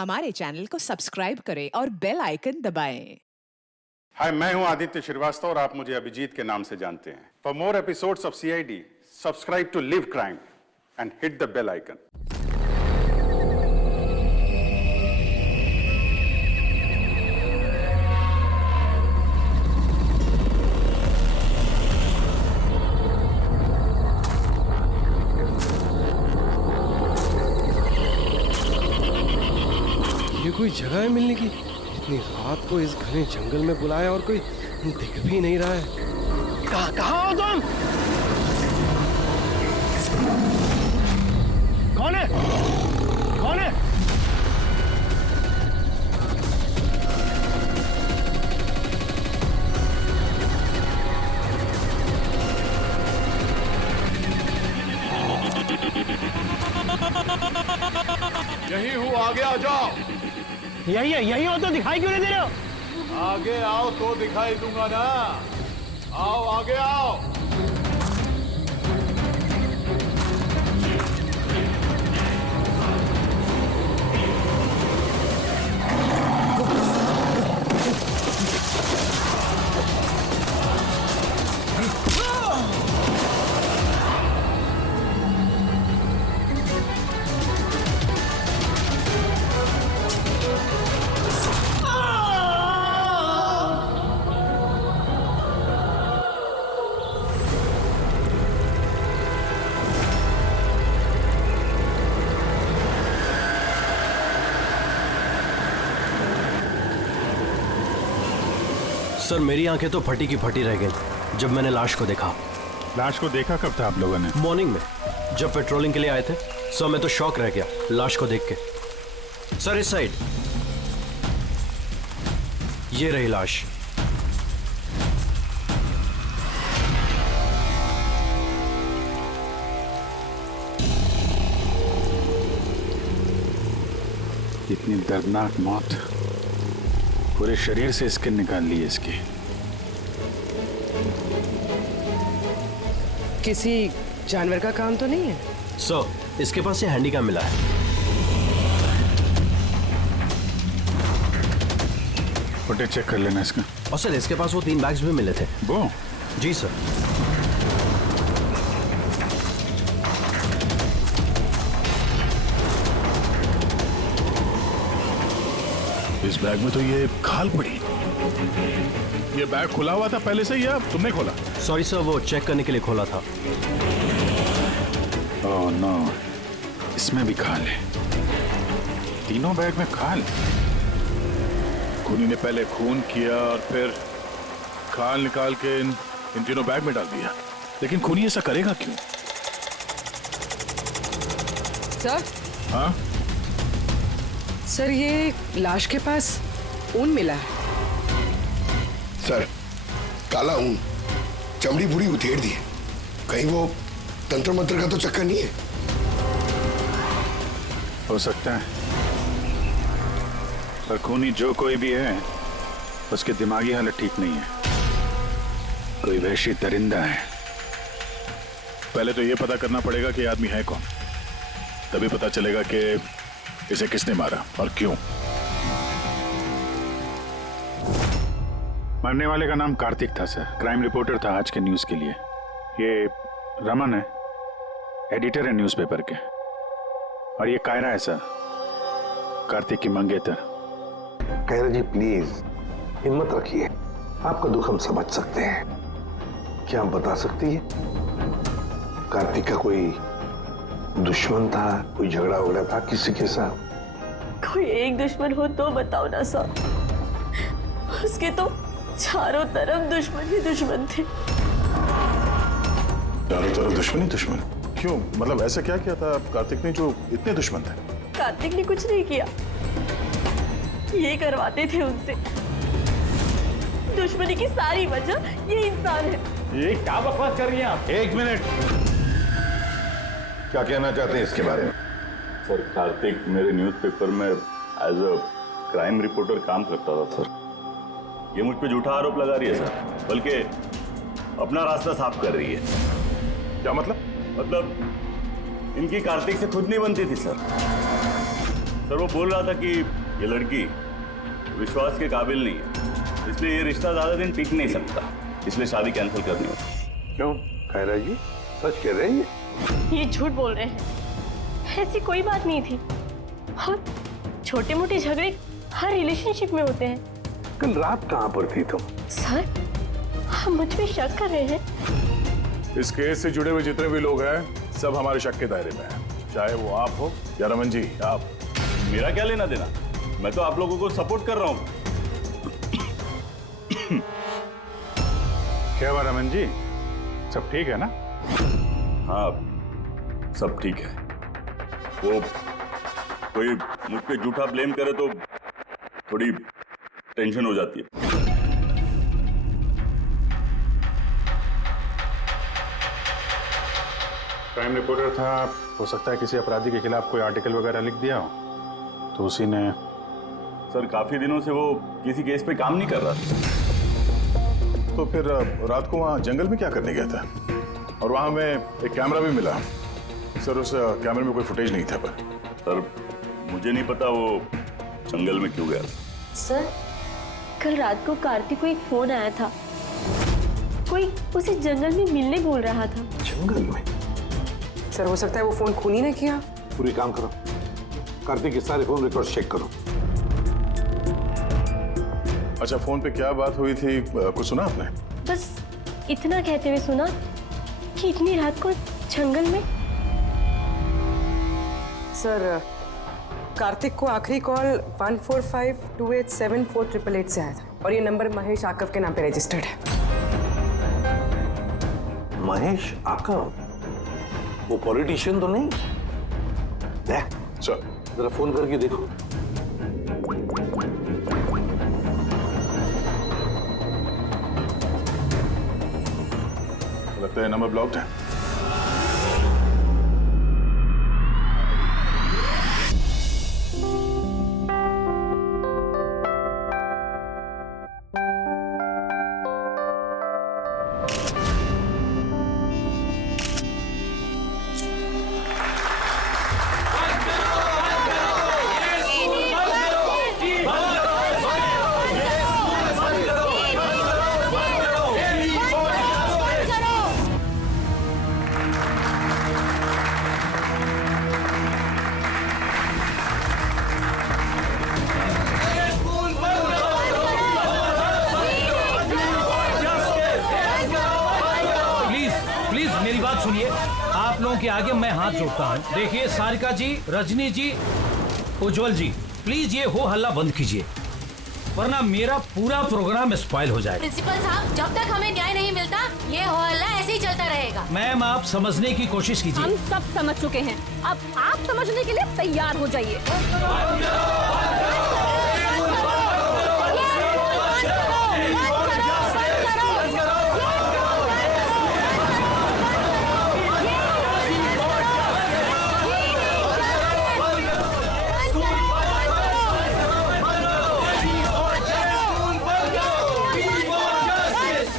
हमारे चैनल को सब्सक्राइब करें और बेल आइकन दबाएं। हाय, मैं हूं आदित्य श्रीवास्तव और आप मुझे अभिजीत के नाम से जानते हैं। For more episodes of CID, subscribe to Liv Crime and hit the bell icon. ये कोई जगह है मिलने की? इतनी रात को इस घने जंगल में बुलाया और कोई दिख भी नहीं रहा है। कहाँ हो तुम? कौन है? कौन है? यही हूँ, आगे आ जाओ। यही हो तो दिखाई क्यों नहीं दे रहे हो? आगे आओ तो दिखाई दूंगा ना। आओ, आगे आओ। सर, मेरी आंखें तो फटी की फटी रह गई जब मैंने लाश को देखा। लाश को देखा कब था आप लोगों ने? मॉर्निंग में जब पेट्रोलिंग के लिए आए थे। सर, मैं तो शॉक रह गया लाश को देख के। सर, इस साइड ये रही लाश। इतनी दर्दनाक मौत, पूरे शरीर से स्किन निकाल ली है इसकी। किसी जानवर का काम तो नहीं है? सर, इसके पास ये हैंडीकैम मिला है। फुटेज चेक कर लेना इसका। और सर, इसके पास वो 3 बैग्स भी मिले थे। वो? जी सर। इस बैग में तो ये खाल पड़ी। ये बैग खुला हुआ था पहले से या तुमने खोला? सॉरी सर, वो चेक करने के लिए खोला था। ओह नो, इसमें भी खाल है। तीनों बैग में खाल। खूनी ने पहले खून किया और फिर खाल निकाल के इन तीनों बैग में डाल दिया। लेकिन खूनी ऐसा करेगा क्यों? सर? हाँ? सर, ये लाश के पास ऊन मिला है। सर, काला ऊन, चमड़ी पूरी उधेड़ दी है। कहीं वो तंत्र मंत्र का तो चक्कर नहीं है? हो सकता है, पर खूनी जो कोई भी है उसकी दिमागी हालत ठीक नहीं है। कोई वहशी दरिंदा है। पहले तो ये पता करना पड़ेगा कि आदमी है कौन, तभी पता चलेगा कि इसे किसने मारा और क्यों। मरने वाले का नाम कार्तिक था सर। क्राइम रिपोर्टर था आज के न्यूज के लिए। ये रमन है, एडिटर है न्यूज़पेपर के। और ये कायरा है सर, कार्तिक की मंगेतर। कायरा जी प्लीज हिम्मत रखिए, आपका दुख हम समझ सकते हैं। क्या आप बता सकती है कार्तिक का कोई दुश्मन था, कोई झगड़ा वगड़ा था किसी के साथ? कोई एक दुश्मन हो तो बताओ ना सर। उसके तो चारों तरफ दुश्मन ही दुश्मन थे। चारों तरफ दुश्मन ही दुश्मन? क्यों? मतलब ऐसा क्या किया था कार्तिक ने जो इतने दुश्मन थे? कार्तिक ने कुछ नहीं किया, ये करवाते थे उनसे। दुश्मनी की सारी वजह ये इंसान है। ये क्या बकवास कर रही हैं आप? एक मिनट, क्या कहना चाहते हैं इसके बारे में? सर, कार्तिक मेरे न्यूज़पेपर में एज अ क्राइम रिपोर्टर काम करता था सर। ये मुझ पे झूठा आरोप लगा रही है सर, बल्कि अपना रास्ता साफ कर रही है। क्या मतलब? मतलब इनकी कार्तिक से खुद नहीं बनती थी सर। सर वो बोल रहा था कि ये लड़की विश्वास के काबिल नहीं है, इसलिए ये रिश्ता ज्यादा दिन टिक नहीं सकता, इसलिए शादी कैंसिल करनी होगी। क्यों कायरा जी, सच कह रहे हैं ये झूठ बोल रहे हैं, ऐसी कोई बात नहीं थी। और छोटे मोटे झगड़े हर रिलेशनशिप में होते हैं। कल रात कहाँ पर थी तुम? सर, आप मुझ पे शक कर रहे हैं? इस केस से जुड़े हुए जितने भी लोग हैं सब हमारे शक के दायरे में हैं, चाहे वो आप हो या रमन जी आप। मेरा क्या लेना देना, मैं तो आप लोगों को सपोर्ट कर रहा हूँ। क्या हुआ रमन जी, सब ठीक है ना? हाँ सब ठीक है। वो कोई मुझ पे झूठा ब्लेम करे तो थोड़ी टेंशन हो जाती है। क्राइम रिपोर्टर था, हो सकता है किसी अपराधी के खिलाफ कोई आर्टिकल वगैरह लिख दिया हो, तो उसी ने। सर काफी दिनों से वो किसी केस पे काम नहीं कर रहा था। तो फिर रात को वहाँ जंगल में क्या करने गया था? और वहाँ हमें एक कैमरा भी मिला। सर उस कैमरे में कोई फुटेज नहीं था। पर सर मुझे नहीं पता वो जंगल में क्यों गया। सर कल रात को कार्तिक को एक फोन आया था, कोई उसे जंगल में मिलने बोल रहा था। जंगल में? सर हो सकता है वो फोन खूनी ने किया। पूरी काम करो, कार्तिक के सारे फोन रिकॉर्ड चेक करो। अच्छा फोन पे क्या बात हुई थी, कुछ सुना आपने? बस इतना कहते हुए सुना कि इतनी रात को जंगल में। सर कार्तिक को आखिरी कॉल 1452874888 से आया था और ये नंबर महेश आकव के नाम पे रजिस्टर्ड है। महेश आकव? वो पॉलिटिशियन तो नहीं? चल जरा फोन करके देखो। लगता है नंबर ब्लॉक्ड है। सुनिए, आप लोगों के आगे मैं हाथ जोड़ता हूँ। देखिए सारिका जी, रजनी जी, उज्जवल जी, प्लीज ये हो हल्ला बंद कीजिए, वरना मेरा पूरा प्रोग्राम स्पॉइल हो जाएगा। प्रिंसिपल साहब, जब तक हमें न्याय नहीं मिलता ये हो हल्ला ऐसे ही चलता रहेगा। मैम आप समझने की कोशिश कीजिए। हम सब समझ चुके हैं, अब आप समझने के लिए तैयार हो जाइए।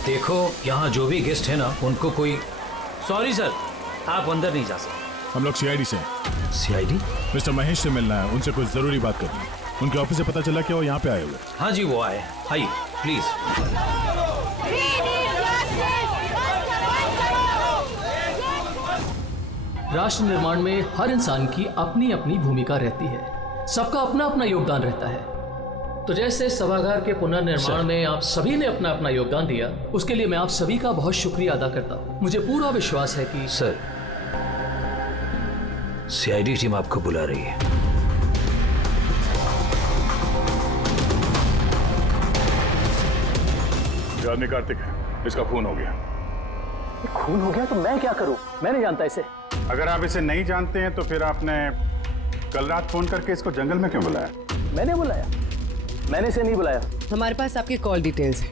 देखो यहाँ जो भी गेस्ट है ना, उनको कोई। सॉरी सर, आप अंदर नहीं जा सकते। हम लोग सीआईडी से हैं। सीआईडी? मिस्टर महेश से मिलना है, उनसे कुछ जरूरी बात करनी है। उनके ऑफिस से पता चला कि वो यहाँ पे आए हुए। हाँ जी वो आए, आइए प्लीज। राष्ट्र निर्माण में हर इंसान की अपनी अपनी भूमिका रहती है, सबका अपना अपना योगदान रहता है। तो जैसे सभागार के पुनर्निर्माण में आप सभी ने अपना अपना योगदान दिया, उसके लिए मैं आप सभी का बहुत शुक्रिया अदा करता हूँ। मुझे पूरा विश्वास है कि सर सीआईडी टीम आपको बुला रही है। आदमी कार्तिक है, इसका खून हो गया। खून हो गया तो मैं क्या करूँ, मैं नहीं जानता इसे। अगर आप इसे नहीं जानते हैं तो फिर आपने कल रात फोन करके इसको जंगल में क्यों बुलाया? मैंने बुलाया? मैंने इसे नहीं बुलाया। हमारे पास आपकी कॉल डिटेल्स है।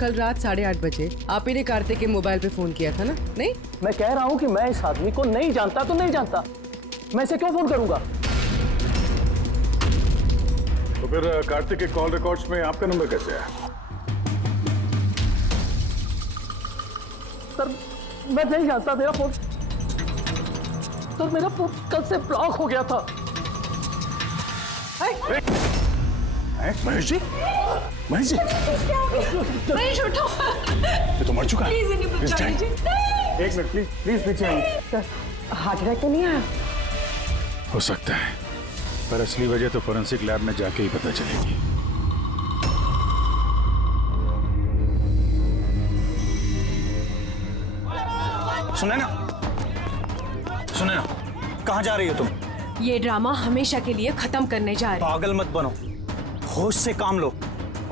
कल रात 8:30 बजे आप ही ने कार्तिक के मोबाइल पे फोन किया था ना? नहीं, मैं कह रहा हूँ कि मैं इस आदमी को नहीं जानता तो नहीं जानता, मैं इसे क्यों फोन करूंगा? तो फिर कार्तिक के कॉल रिकॉर्ड्स में आपका नंबर कैसे आया? सर मैं नहीं जानता, मेरा फोन सर मेरा फोन कल से ब्लॉक हो गया था। महेश जी, महेश जी, महेश उठो, ये तो मर चुका है। प्लीज इन्हें बचा लीजिए। एक मिनट प्लीज, प्लीज पीछे आइए। सर हार्ट अटैक तो नहीं आया? हो सकता है, पर असली वजह तो फोरेंसिक लैब में जाके ही पता चलेगी। सुने ना, सुने ना, कहाँ जा रही हो तुम? ये ड्रामा हमेशा के लिए खत्म करने जा रहे हैं। पागल मत बनो, होश से काम लो।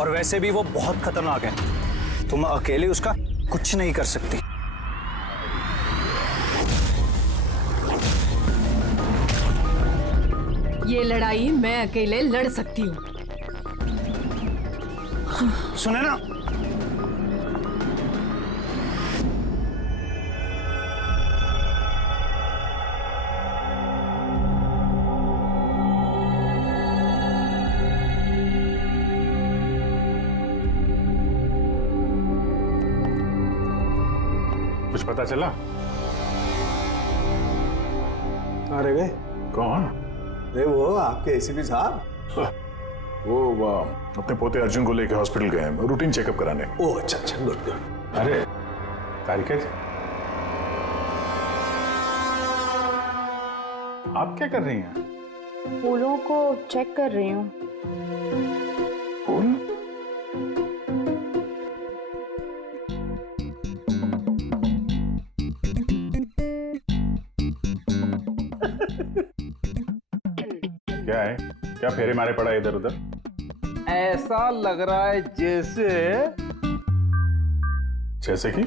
और वैसे भी वो बहुत खतरनाक है, तुम अकेले उसका कुछ नहीं कर सकती। ये लड़ाई मैं अकेले लड़ सकती हूँ। सुने ना, कुछ पता चला? अरे गए कौन? अरे वो आपके एसीपी साहब। वो अपने पोते अर्जुन को लेकर हॉस्पिटल गए हैं रूटीन चेकअप कराने। ओह अच्छा अच्छा, गुड गुड। अरे तारिका जी, आप क्या कर रही हैं? फूलों को चेक कर रही हूँ। फूल? क्या है? क्या फेरे मारे पड़ा इधर उधर? ऐसा लग रहा है जैसे कि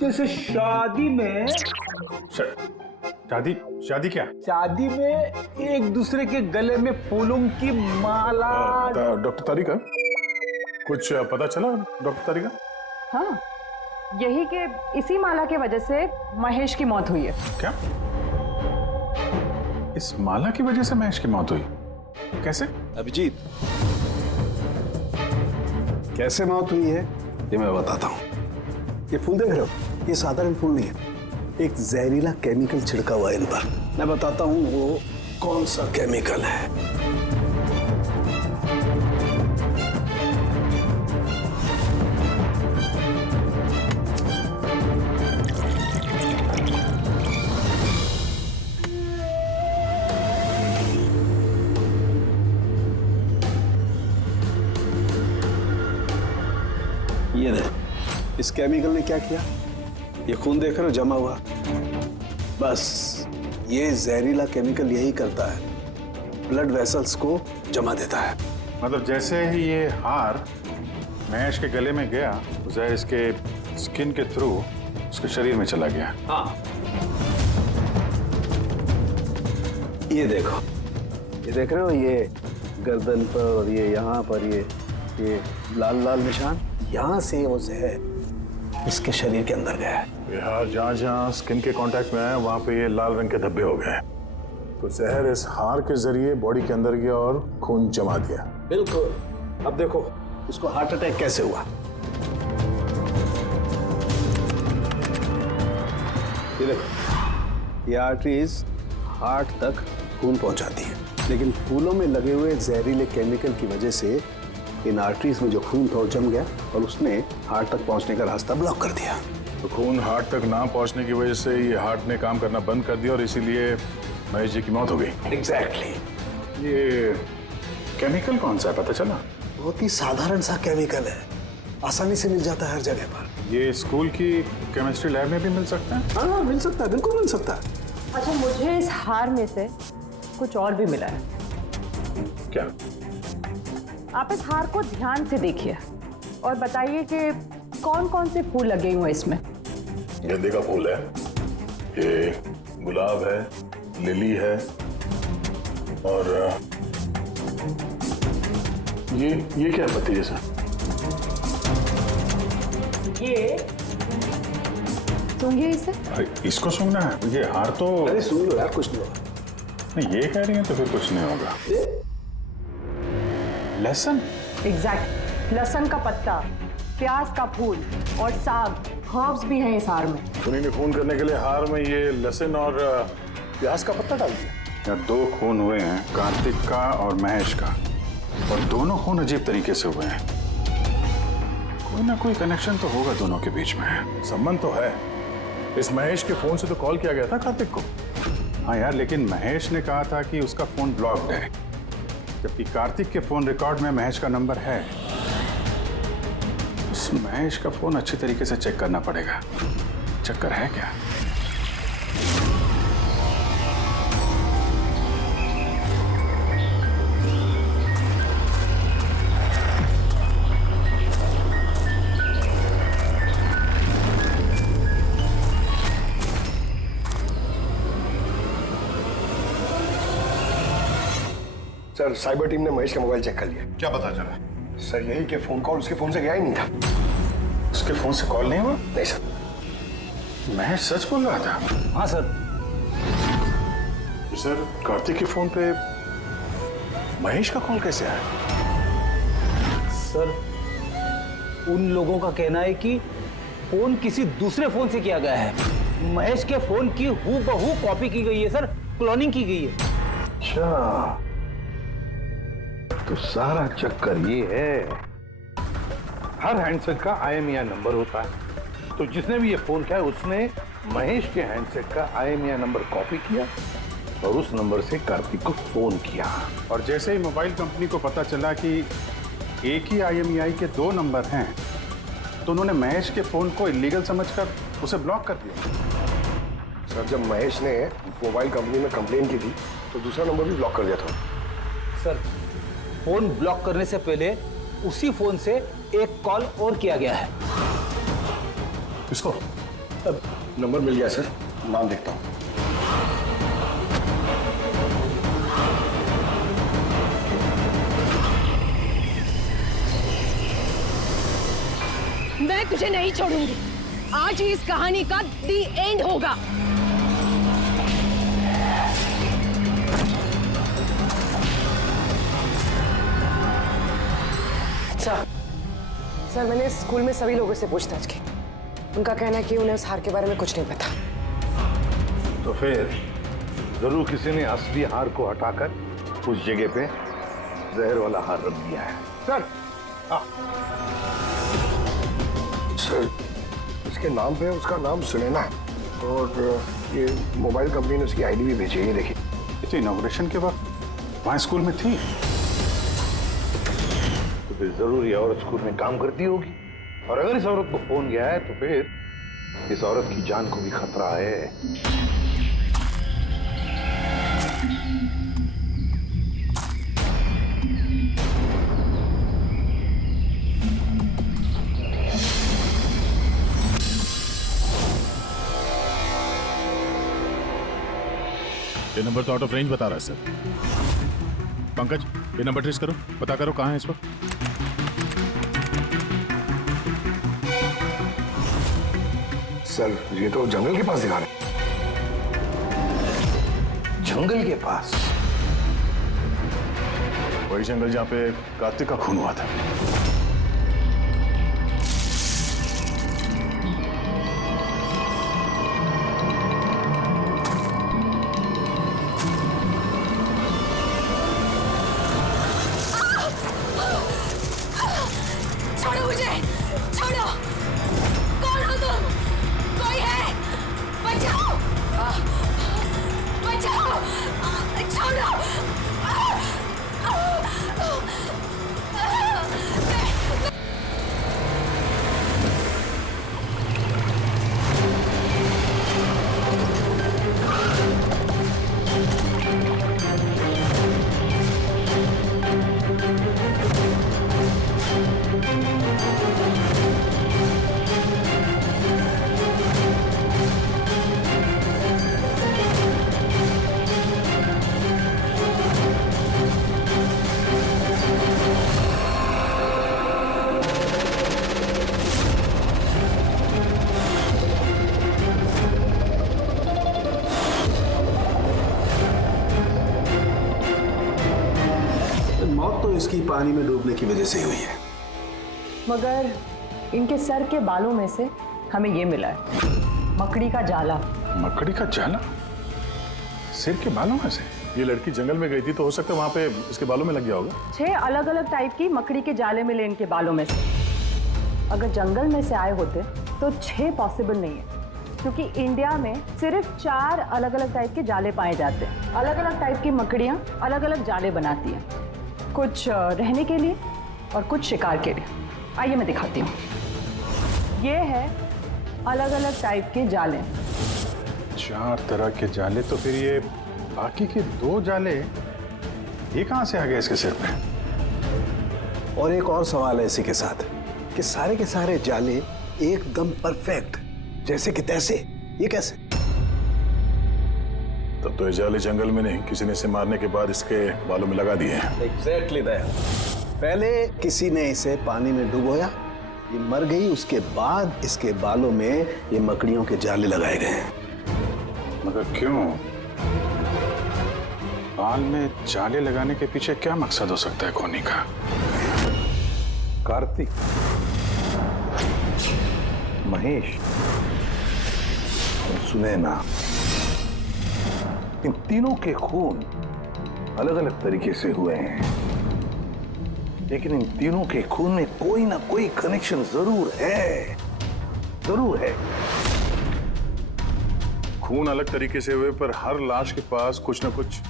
जैसे शादी में शादी क्या? शादी में एक दूसरे के गले में फूलों की माला। डॉक्टर तारिका, कुछ पता चला डॉक्टर तारिका? हाँ, यही कि इसी माला की वजह से महेश की मौत हुई है। क्या? इस माला की वजह से महेश की मौत हुई? कैसे? अभिजीत, कैसे मौत हुई है ये मैं बताता हूँ। ये फूल देख रहे हो, ये साधारण फूल नहीं है, एक जहरीला केमिकल छिड़का हुआ है इन पर। मैं बताता हूँ वो कौन सा केमिकल है। ये देखो, इस केमिकल ने क्या किया, ये खून देख रहे हो जमा हुआ, बस ये जहरीला केमिकल यही करता है, ब्लड वेसल्स को जमा देता है। मतलब जैसे ही ये हार महेश के गले में गया तो जहर इसके स्किन के थ्रू उसके शरीर में चला गया। हाँ, ये देखो, ये देख रहे हो, ये गर्दन पर और ये यहाँ पर ये लाल लाल निशान, यहाँ से वो जहर इसके शरीर के अंदर गया है। यार जहाँ जहाँ स्किन के कांटेक्ट में आया वहाँ पे ये लाल रंग के धब्बे हो गए, तो जहर इस हार के जरिए बॉडी के अंदर गया और खून जमा दिया। बिल्कुल। अब देखो इसको हार्ट अटैक कैसे हुआ। ये देखो, ये आर्टरीज हार्ट तक खून पहुंचाती है, लेकिन फूलों में लगे हुए जहरीले केमिकल की वजह से इन आर्टरीज में जो खून था वो जम गया और उसने हार्ट तक पहुंचने का रास्ता ब्लॉक कर दिया। तो खून हार्ट तक ना पहुंचने की वजह से ये हार्ट ने काम करना बंद कर दिया और इसीलिए महेश जी की मौत हो गई। एग्जैक्टली। ये केमिकल कौन सा है, पता चला? बहुत ही साधारण सा केमिकल है, आसानी से मिल जाता है हर जगह पर। ये स्कूल की केमिस्ट्री लैब में भी मिल सकता है? हाँ मिल सकता है, बिल्कुल मिल सकता है। अच्छा, मुझे इस हार में से कुछ और भी मिला है। क्या? आप इस हार को ध्यान से देखिए और बताइए कि कौन कौन से फूल लगे हुए हैं इसमें। गेंदे का फूल है, ये गुलाब है, लिली है और ये क्या पत्ती जैसा? ये सूंघिए इसे। इसको सूंघना है? ये हार तो अरे सुन लो यार, कुछ नहीं होगा। नहीं, ये कह रही है तो फिर कुछ नहीं होगा। लहसुन? एग्जैक्ट, लहसुन का पत्ता, प्याज का फूल और साग, हर्ब्स भी हैं इस हार में। उन्हीं ने खून करने के लिए हार में ये लहसुन और प्याज का पत्ता डाल दिया। या दो खून हुए हैं, कार्तिक का और महेश का, और दोनों खून अजीब तरीके से हुए हैं। कोई ना कोई कनेक्शन तो होगा दोनों के बीच में। संबंध तो है। इस महेश के फोन से तो कॉल किया गया था कार्तिक को। हाँ यार, लेकिन महेश ने कहा था कि उसका फोन ब्लॉक्ड है, जबकि कार्तिक के फोन रिकॉर्ड में महेश का नंबर है। इस महेश का फोन अच्छी तरीके से चेक करना पड़ेगा। चक्कर है क्या? सर, साइबर टीम ने महेश का मोबाइल चेक कर लिया। क्या पता चला? सर, यही कि फोन कॉल उसके फोन से गया ही नहीं था। उसके फोन से कॉल नहीं हुआ? नहीं सर। महेश सच बोल रहा था? हाँ सर। सर, कार्तिक के फोन पे महेश का कॉल कैसे आया? सर, उन लोगों का कहना है कि फोन किसी दूसरे फोन से किया गया है। महेश के फोन की हूबहू कॉपी की गई है सर, क्लोनिंग की गई है। अच्छा, तो सारा चक्कर ये है, हर हैंडसेट का IMEI नंबर होता है। तो जिसने भी ये फोन किया उसने महेश के हैंडसेट का IMEI नंबर कॉपी किया और उस नंबर से कार्तिक को फोन किया। और जैसे ही मोबाइल कंपनी को पता चला कि एक ही IMEI के 2 नंबर हैं, तो उन्होंने महेश के फोन को इलीगल समझकर उसे ब्लॉक कर दिया। सर, जब महेश ने मोबाइल कंपनी में कंप्लेन की थी तो दूसरा नंबर भी ब्लॉक कर दिया था। सर, फोन ब्लॉक करने से पहले उसी फोन से एक कॉल और किया गया है। किसको? अब नंबर मिल गया सर, नाम देखता हूँ। मैं तुझे नहीं छोड़ूंगी। आज ही इस कहानी का दी एंड होगा। सर, मैंने स्कूल में सभी लोगों से पूछताछ की। उनका कहना है कि उन्हें उस हार के बारे में कुछ नहीं पता। तो फिर जरूर किसी ने असली हार को हटाकर उस जगह पे जहर वाला हार रख दिया है। सर, सर, इसके नाम पे उसका नाम सुनैना है और ये मोबाइल कंपनी ने उसकी ID भी भेजी है। ये देखिए। तो इनॉग्रेशन के वक्त वहाँ स्कूल में थी, तो फिर जरूर ये औरत स्कूल में काम करती होगी। और अगर इस औरत को फोन गया है तो फिर इस औरत की जान को भी खतरा है। ये नंबर तो आउट ऑफ रेंज बता रहा है सर। पंकज, ये नंबर ट्रेस करो, पता करो कहाँ है इस वक्त। सर, ये तो जंगल के पास दिखा रहे। जंगल के पास? वही जंगल जहाँ पे कार्तिक का खून हुआ था। छोड़ो मुझे, छोड़ो। कौन हो तुम? कोई है? बचाओ, बचाओ, छोड़ो। मौत तो इसकी पानी में डूबने की वजह से ही हुई है। मगर इनके सर के बालों में से हमें ये मिला है, मकड़ी का जाला। मकड़ी का जाला? सिर के बालों में से? ये लड़की जंगल में गई थी तो हो सकता है वहां पे इसके बालों में लग गया होगा। 6 अलग अलग टाइप की मकड़ी के जाले मिले इनके बालों में से। अगर जंगल में से आए होते तो 6 पॉसिबल नहीं है, क्योंकि इंडिया में सिर्फ 4 अलग अलग टाइप के जाले पाए जाते हैं। अलग अलग टाइप की मकड़ियाँ अलग अलग जाले बनाती हैं, कुछ रहने के लिए और कुछ शिकार के लिए। आइए मैं दिखाती हूँ। ये है अलग अलग टाइप के जाले। 4 तरह के जाले, तो फिर ये बाकी के 2 जाले ये कहां से आ गए इसके सिर पे? और एक और सवाल है इसी के साथ कि सारे के सारे जाले एकदम परफेक्ट जैसे कि तैसे, ये कैसे? तब तो ये जाले जंगल में नहीं, किसी ने इसे मारने के बाद इसके बालों में लगा दिए हैं। Exactly that. पहले किसी ने इसे पानी में डुबोया, ये मर गई, उसके बाद इसके बालों में ये मकड़ियों के जाले लगाए गए हैं। मगर क्यों? बाल में जाले लगाने के पीछे क्या मकसद हो सकता है खोनी का? कार्तिक, महेश और सुनैना, इन तीनों के खून अलग अलग तरीके से हुए हैं, लेकिन इन तीनों के खून में कोई ना कोई कनेक्शन जरूर है, जरूर है। खून अलग तरीके से हुए पर हर लाश के पास कुछ ना कुछ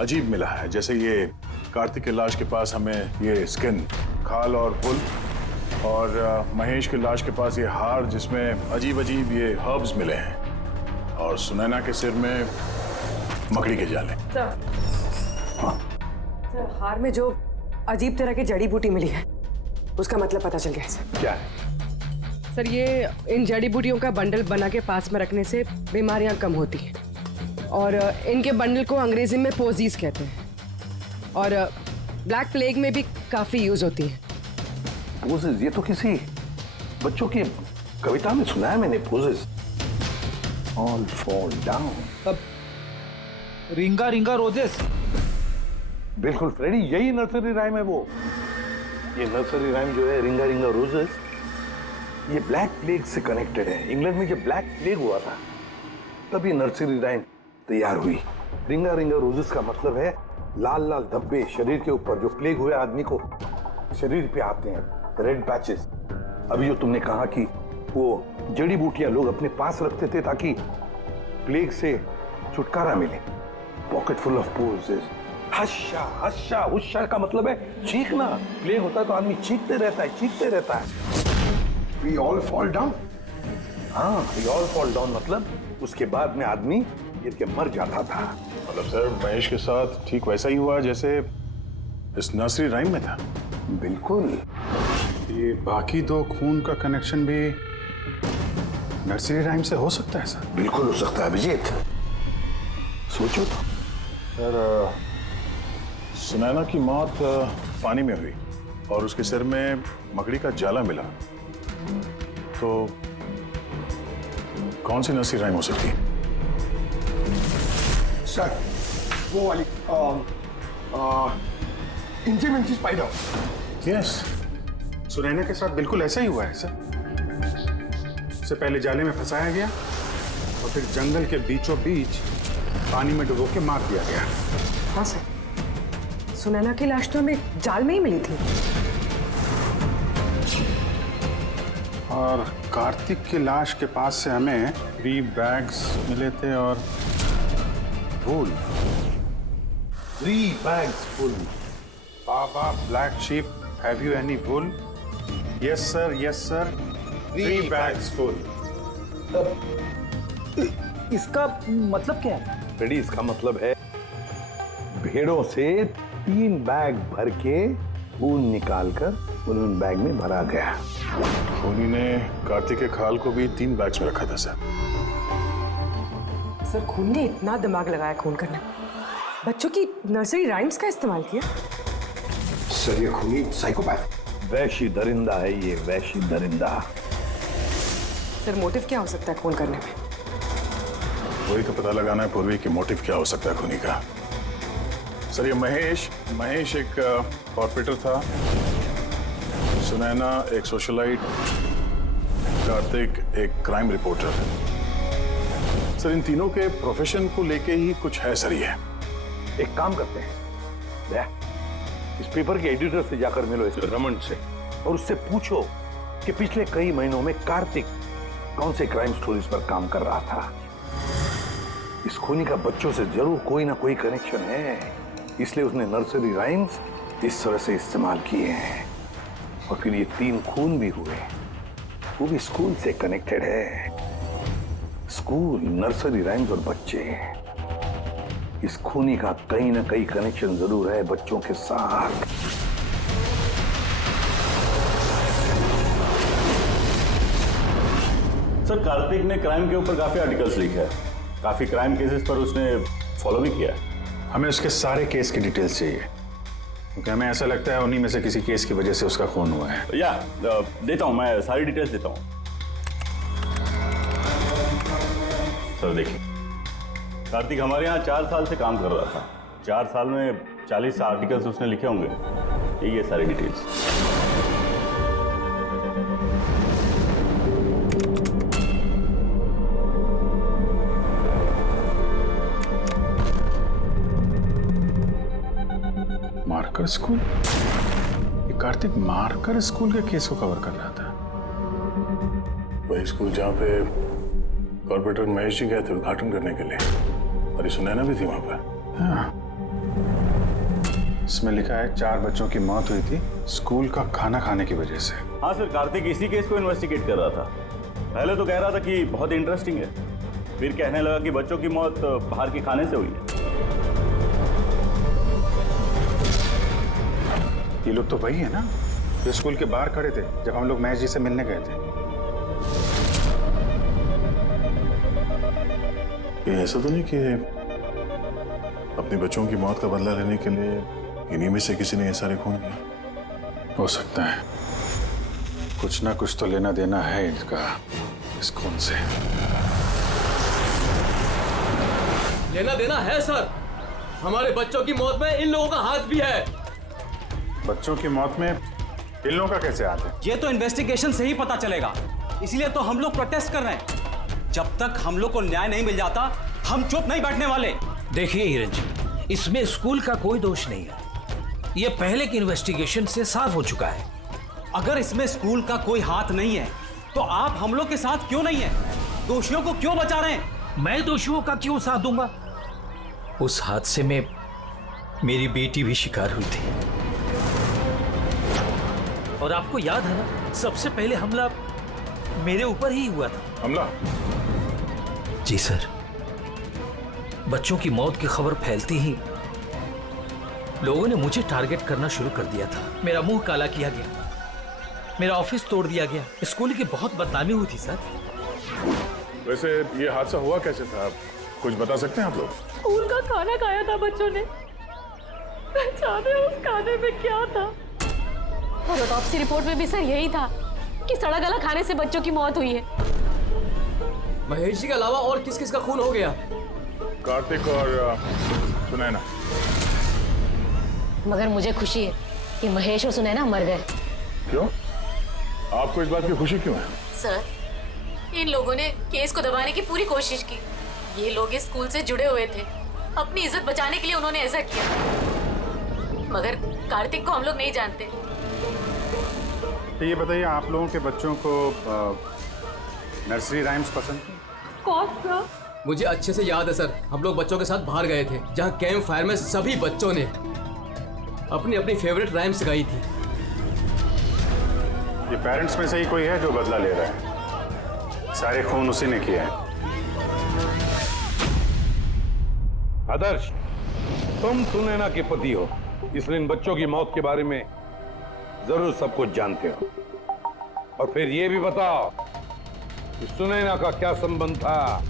अजीब मिला है। जैसे ये कार्तिक के लाश के पास हमें ये स्किन, खाल और पुल, और महेश के लाश के पास ये हार जिसमें अजीब अजीब ये हर्ब्स मिले हैं, और सुनैना के सिर में मकड़ी के जाले। सर, हार में जो अजीब तरह की जड़ी बूटी मिली है उसका मतलब पता चल गया सर। क्या है? सर, ये इन जड़ी बूटियों का बंडल बना के पास में रखने से बीमारियां कम होती हैं, और इनके बंडल को अंग्रेजी में पोजीज कहते हैं, और ब्लैक प्लेग में भी काफी यूज होती है। पोजेस? ये तो किसी बच्चों की कविता में सुना है मैंने। Posies all fall down. अब रिंगा रिंगा रोजेस। बिल्कुल फ्रेडी, यही नर्सरी राइम है वो। ये नर्सरी राइम जो है, रिंगा रिंगा रोजेस, ये ब्लैक प्लेग से कनेक्टेड है। इंग्लैंड में जब ब्लैक प्लेग हुआ था तब ये नर्सरी राइम तैयार हुई। रिंगा रिंगा रोजेस का मतलब है लाल लाल धब्बे शरीर के ऊपर जो प्लेग हुए आदमी को शरीर पे आते हैं, रेड पैचेस। अभी जो तुमने कहा कि वो जड़ी बूटियां लोग अपने पास रखते थे ताकि प्लेग से छुटकारा मिले। Pocket full of posies. हश्शा हश्शा हुश्शा का मतलब है चीखना। प्लेग होता है तो आदमी चीखते रहता है, चीखते रहता है। We all fall down। हाँ, we all fall down मतलब उसके बाद में आदमी गिर के मर जाता था। मतलब सर, महेश के साथ ठीक वैसा ही हुआ जैसे इस नर्सरी राइम में था। बिल्कुल। ये बाकी 2 खून का कनेक्शन भी नर्सरी राइम से हो सकता है सर? बिल्कुल हो सकता है अभिजीत, सोचो तो। सर, सुनैना की मौत पानी में हुई और उसके सिर में मकड़ी का जाला मिला, तो कौन सी नर्सरी राइम हो सकती है? सर, वो वाली इंची मिंची स्पाइडर। यस, सुनैना के साथ बिल्कुल ऐसा ही हुआ है सर। उसे पहले जाले में फंसाया गया और फिर जंगल के बीचों बीच पानी में डुबो के मार दिया गया। हाँ सर, सुनैना की लाश तो हमें जाल में ही मिली थी। और कार्तिक की लाश के पास से हमें 3 बैग्स मिले थे और वूल। 3 bags full। Baa baa black sheep, have you any wool? Yes sir, yes sir, 3 bags full। इसका मतलब क्या है? फ्रेडी, इसका मतलब है भेड़ों से 3 बैग भर के खून निकालकर उन बैग में भरा गया। खूनी ने कार्तिक के खाल को भी 3 बैग्स में रखा था सर। सर, खून ने इतना दिमाग लगाया खून करने, बच्चों की नर्सरी राइम्स का इस्तेमाल किया। सर, ये खूनी साइकोपैथ, वैशी दरिंदा है ये, वैशी दरिंदा। सर, मोटिव क्या हो सकता है खून करने में? वही तो पता लगाना है पूर्वी कि मोटिव क्या हो सकता है खूनी का। सर, ये महेश एक कॉर्पोरेटर था, सुनैना एक सोशलाइट, कार्तिक एक क्राइम रिपोर्टर। सर, इन तीनों के प्रोफेशन को लेके ही कुछ है सर। ये एक काम करते हैं, दया, इस पेपर के एडिटर से जाकर मिलो, इस रमन से, और उससे पूछो कि पिछले कई महीनों में कार्तिक कौन से क्राइम स्टोरीज पर काम कर रहा था। इस खूनी का बच्चों से जरूर कोई ना कोई कनेक्शन है, इसलिए उसने नर्सरी राइम्स इस तरह से इस्तेमाल किए हैं। और फिर ये 3 खून भी हुए, वो भी स्कूल से कनेक्टेड है। स्कूल, नर्सरी राइम्स और बच्चे, इस खूनी का कहीं ना कहीं कनेक्शन जरूर है बच्चों के साथ। सर, कार्तिक ने क्राइम के ऊपर काफी आर्टिकल्स लिखे हैं, काफी क्राइम केसेस पर उसने फॉलो भी किया है। हमें उसके सारे केस की डिटेल्स चाहिए, क्योंकि हमें ऐसा लगता है उन्हीं में से किसी केस की वजह से उसका खून हुआ है। या देता हूं, मैं सारी डिटेल्स देता हूं। सर देखिए, कार्तिक हमारे यहाँ 4 साल से काम कर रहा था। 4 साल में 40 आर्टिकल्स उसने लिखे होंगे। यही है सारी डिटेल्स। Marker school? ये कार्तिक मार्कर स्कूल के केस को कवर कर रहा था। वही स्कूल जहाँ पे कॉर्पोरेटर महेश जी गए थे उद्घाटन करने के लिए, और ये सुनैना भी थी वहां पर। हाँ, इसमें लिखा है 4 बच्चों की मौत हुई थी स्कूल का खाना खाने की वजह से। हाँ सर, कार्तिक इसी केस को इन्वेस्टिगेट कर रहा था। पहले तो कह रहा था कि बहुत इंटरेस्टिंग है, फिर कहने लगा कि बच्चों की मौत बाहर के खाने से हुई है। ये लोग तो वही है ना जो स्कूल के बाहर खड़े थे जब हम लोग महेश जी से मिलने गए थे। ये ऐसा तो नहीं कि अपने बच्चों की मौत का बदला लेने के लिए इन्हीं में से किसी ने ये सारे खून किया? हो सकता है, कुछ ना कुछ तो लेना देना है इनका इस खून से। लेना देना है सर, हमारे बच्चों की मौत में इन लोगों का हाथ भी है। बच्चों की मौत में इन लोगों का कैसे हाथ है? ये तो इन्वेस्टिगेशन से ही पता चलेगा, इसलिए तो हम लोग प्रोटेस्ट कर रहे हैं। जब तक हम लोग को न्याय नहीं मिल जाता, हम चुप नहीं बैठने वाले। देखिए हिरन जी, इसमें स्कूल का कोई दोष नहीं है, ये पहले की इन्वेस्टिगेशन से साफ हो चुका है। अगर इसमें स्कूल का कोई हाथ नहीं है तो आप हम लोग के साथ क्यों नहीं है? दोषियों को क्यों बचा रहे हैं? मैं दोषियों का क्यों साथ दूंगा? उस हादसे में मेरी बेटी भी शिकार हुई थी, और आपको याद है ना, सबसे पहले हमला मेरे ऊपर ही हुआ था। हमला? जी सर, बच्चों की मौत की खबर फैलती ही लोगों ने मुझे टारगेट करना शुरू कर दिया था। मेरा मुंह काला किया गया, मेरा ऑफिस तोड़ दिया गया, स्कूल की बहुत बदनामी हुई थी सर। वैसे ये हादसा हुआ कैसे था, कुछ बता सकते हैं आप लोग? स्कूल का खाना खाया था बच्चों ने, जाने उस खाने में क्या था। और ऑटोप्सी रिपोर्ट में भी सर यही था कि सड़ा गला खाने से बच्चों की मौत हुई है। महेश जी के अलावा और किस किस का खून हो गया? कार्तिक और सुनैना। मगर मुझे खुशी है कि महेश और सुनैना मर गए। क्यों? आपको इस बात की खुशी क्यों है? सर, इन लोगों ने केस को दबाने की पूरी कोशिश की। ये लोग इस स्कूल से जुड़े हुए थे, अपनी इज्जत बचाने के लिए उन्होंने ऐसा किया। मगर कार्तिक को हम लोग नहीं जानते। तो ये बताइए, आप लोगों के बच्चों को नर्सरी राइम्स पसंद थी? कौन सा? मुझे अच्छे से याद है सर, हम लोग बच्चों के साथ बाहर गए थे जहाँ कैंप फायर में सभी बच्चों ने अपनी अपनी फेवरेट राइम्स गाई थी। ये पेरेंट्स में से ही कोई है जो बदला ले रहा है? सारे खून उसी ने किया है। आदर्श, तुम सुनैना के पति हो, इसलिए इन बच्चों की मौत के बारे में जरूर सब कुछ जानते हो। और फिर ये भी बताओ कि सुनैना का क्या संबंध था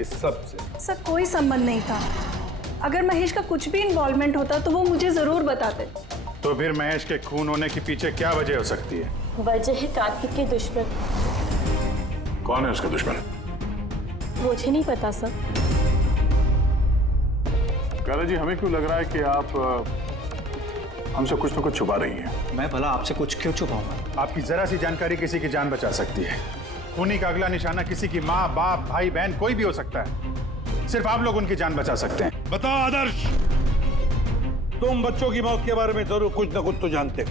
इस सब से? सर, कोई संबंध नहीं था। अगर महेश का कुछ भी इन्वॉल्वमेंट होता तो वो मुझे जरूर बताते। तो फिर महेश के खून होने के पीछे क्या वजह हो सकती है? वजह है कार्तिक के दुश्मन। कौन है उसका दुश्मन? मुझे नहीं पता सर। काला जी, हमें क्यों लग रहा है कि आप हमसे कुछ न कुछ छुपा रही हैं? मैं भला आपसे कुछ क्यों छुपाऊंगा? आपकी जरा सी जानकारी किसी की जान बचा सकती है। खूनी का अगला निशाना किसी की माँ, बाप, भाई, बहन कोई भी हो सकता है। सिर्फ आप लोग उनकी जान बचा सकते हैं। बताओ आदर्श, तुम बच्चों की मौत के बारे में जरूर कुछ ना कुछ तो जानते हो।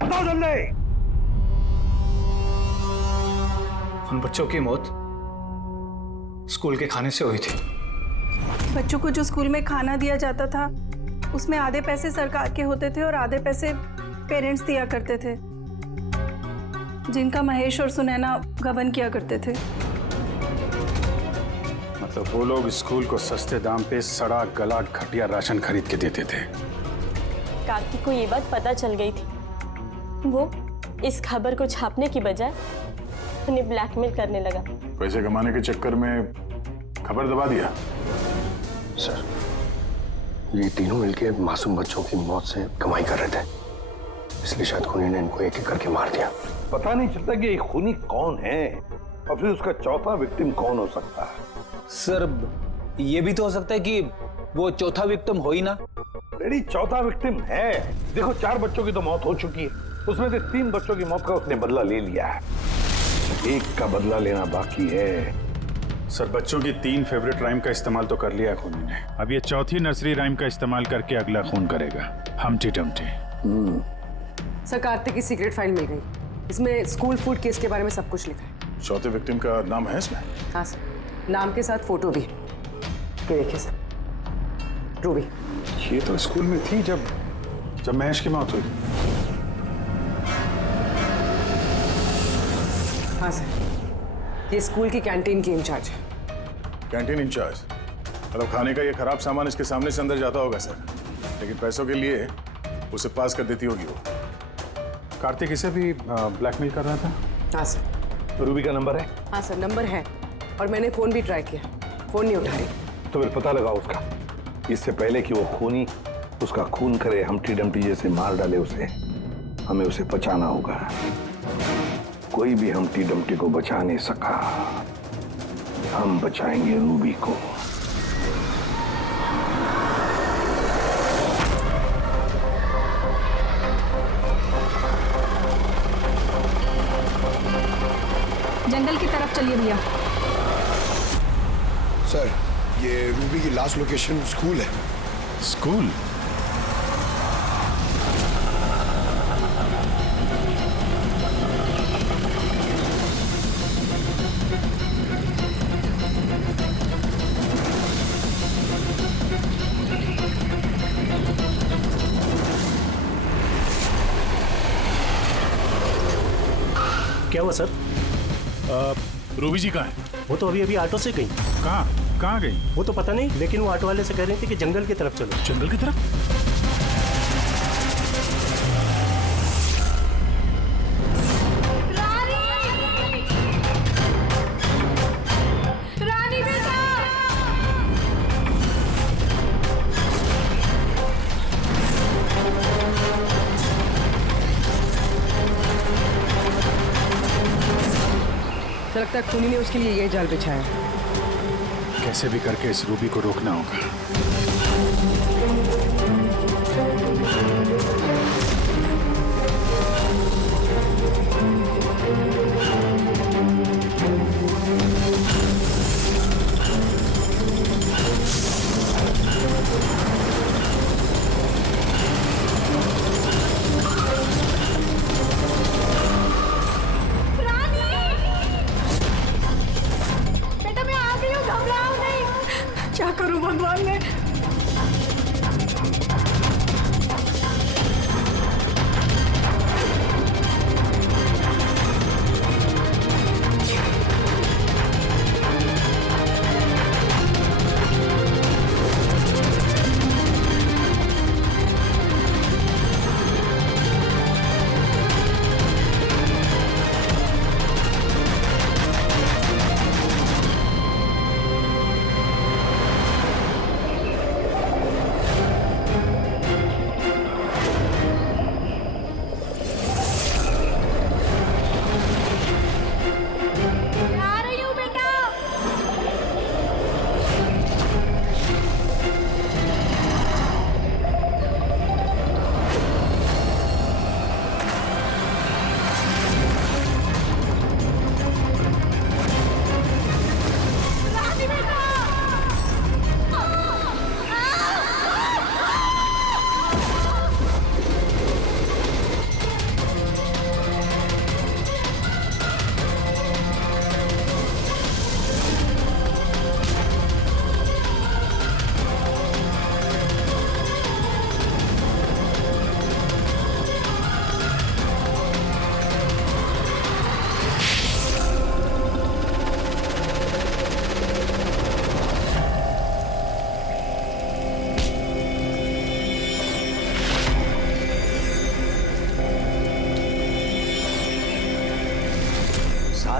बताओ जल्दी। उन बच्चों की मौत स्कूल के खाने से हुई थी। बच्चों को जो स्कूल में खाना दिया जाता था उसमें आधे पैसे सरकार के होते थे और आधे पैसे पेरेंट्स दिया करते थे, जिनका महेश और सुनैना गबन किया करते थे। मतलब वो लोग स्कूल को सस्ते दाम पे सड़ा गला घटिया राशन खरीद के देते थे। कार्तिक को ये बात पता चल गई थी। वो इस खबर को छापने की बजाय उन्हें ब्लैकमेल करने लगा। पैसे कमाने के चक्कर में खबर दबा दिया। सर, ये तीनों मिलके मासूम बच्चों की मौत से कमाई कर रहे थे, इसलिए शायद खूनी ने इनको एक एक करके मार दिया। पता नहीं चलता कि ये खूनी कौन है और फिर उसका चौथा विक्टिम कौन हो सकता है। सर, ये भी तो हो सकता है कि वो चौथा विक्टिम हो ही ना। रेडी, चौथा विक्टिम है। देखो, 4 बच्चों की तो मौत हो चुकी है, उसमें से 3 बच्चों की मौत का उसने बदला ले लिया है, एक का बदला लेना बाकी है। सर, बच्चों की 3 फेवरेट राइम का इस्तेमाल तो कर लिया है खूनी ने। अब ये चौथी नर्सरी राइम का इस्तेमाल करके अगला खून करेगा, हमटी टमटी। सर, कार्तिक की सीक्रेट फाइल मिल गई। इसमें स्कूल फूड केस के बारे में सब कुछ लिखा है। चौथे विक्टिम का नाम है इसमें? हाँ सर, नाम के साथ फोटो भी। ये देखिए सर, रूबी। ये तो स्कूल में थी जब महेश की मौत हुई। हाँ सर, ये स्कूल की कैंटीन की इंचार्ज है। Canteen incharge? मतलब खाने का ये खराब सामान इसके सामने से अंदर जाता होगा सर, लेकिन पैसों के लिए उसे पास कर देती होगी वो। कार्तिक इसे भी ब्लैकमेल कर रहा था? हाँ सर। रूबी का नंबर है? हाँ सर, नंबर है, और मैंने फोन भी ट्राई किया, फोन नहीं उठा रही। तो फिर पता लगाओ उसका, इससे पहले कि वो खूनी उसका खून करे, हमटी डमटी जैसे मार डाले उसे। हमें उसे बचाना होगा। कोई भी हमटी डमटी को बचा नहीं सका, हम बचाएंगे रूबी को। जंगल की तरफ चलिए भैया। सर, ये रूबी की लास्ट लोकेशन स्कूल है। स्कूल? क्या हुआ सर? रूबी जी कहाँ है? वो तो अभी ऑटो से गई। कहाँ गई? वो तो पता नहीं, लेकिन वो ऑटो वाले से कह रही थी कि जंगल की तरफ चलो। जंगल की तरफ? रानी बेटा! तो लगता है खूनी ने उसके लिए ये जाल बिछाया है। कैसे भी करके इस रूबी को रोकना होगा। बेटा, मैं आ गई हूँ, घबराओ नहीं। क्या करूँ भगवान मैं?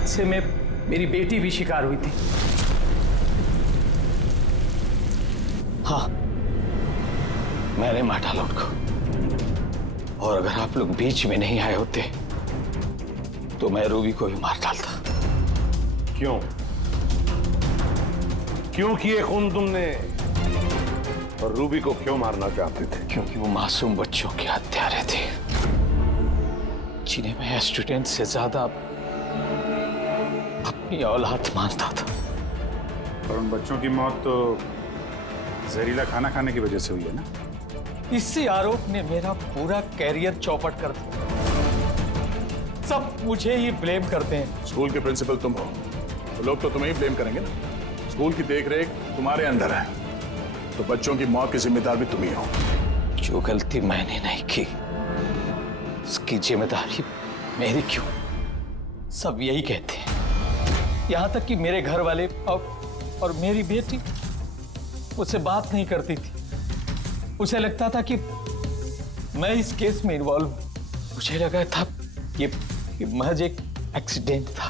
हादसे में मेरी बेटी भी शिकार हुई थी। हाँ, मैंने मार डाला उनको। और अगर आप लोग बीच में नहीं आए होते तो मैं रूबी को भी मार डालता। क्यों क्यों किए खून तुमने? और रूबी को क्यों मारना चाहते थे? क्योंकि वो मासूम बच्चों के हत्यारे थे, जिन्हें मैं स्टूडेंट से ज्यादा अपनी औलाद मानता था। और उन बच्चों की मौत तो जहरीला खाना खाने की वजह से हुई है ना? इसी आरोप ने मेरा पूरा कैरियर चौपट कर दिया। सब मुझे ही ब्लेम करते हैं। स्कूल के प्रिंसिपल तुम हो तो लोग तो तुम्हें ही ब्लेम करेंगे ना। स्कूल की देखरेख तुम्हारे अंदर है तो बच्चों की मौत की जिम्मेदार भी तुम ही हो। जो गलती मैंने नहीं की उसकी जिम्मेदारी मेरी क्यों? सब यही कहते हैं। यहां तक कि मेरे घर वाले और मेरी बेटी मुझसे बात नहीं करती थी। उसे लगता था कि मैं इस केस में इन्वॉल्व हूं। मुझे लगा था ये महज एक एक्सीडेंट था,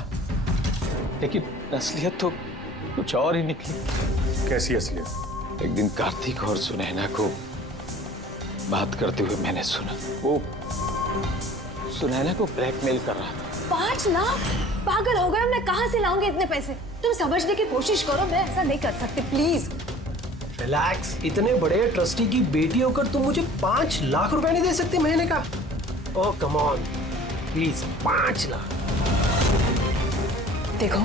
लेकिन असलियत तो कुछ और ही निकली। कैसी असलियत? एक दिन कार्तिक और सुनैना को बात करते हुए मैंने सुना। वो सुनैना को ब्लैकमेल कर रहा था। 5 लाख? पागल हो गए, मैं कहां से लाऊंगी इतने पैसे? तुम समझने की कोशिश करो, मैं ऐसा नहीं कर सकती, प्लीज। रिलैक्स। इतने बड़े ट्रस्टी की बेटी होकर तुम मुझे 5 लाख रुपए नहीं दे सकती महीने का? ओह कम ऑन प्लीज, 5 लाख। देखो,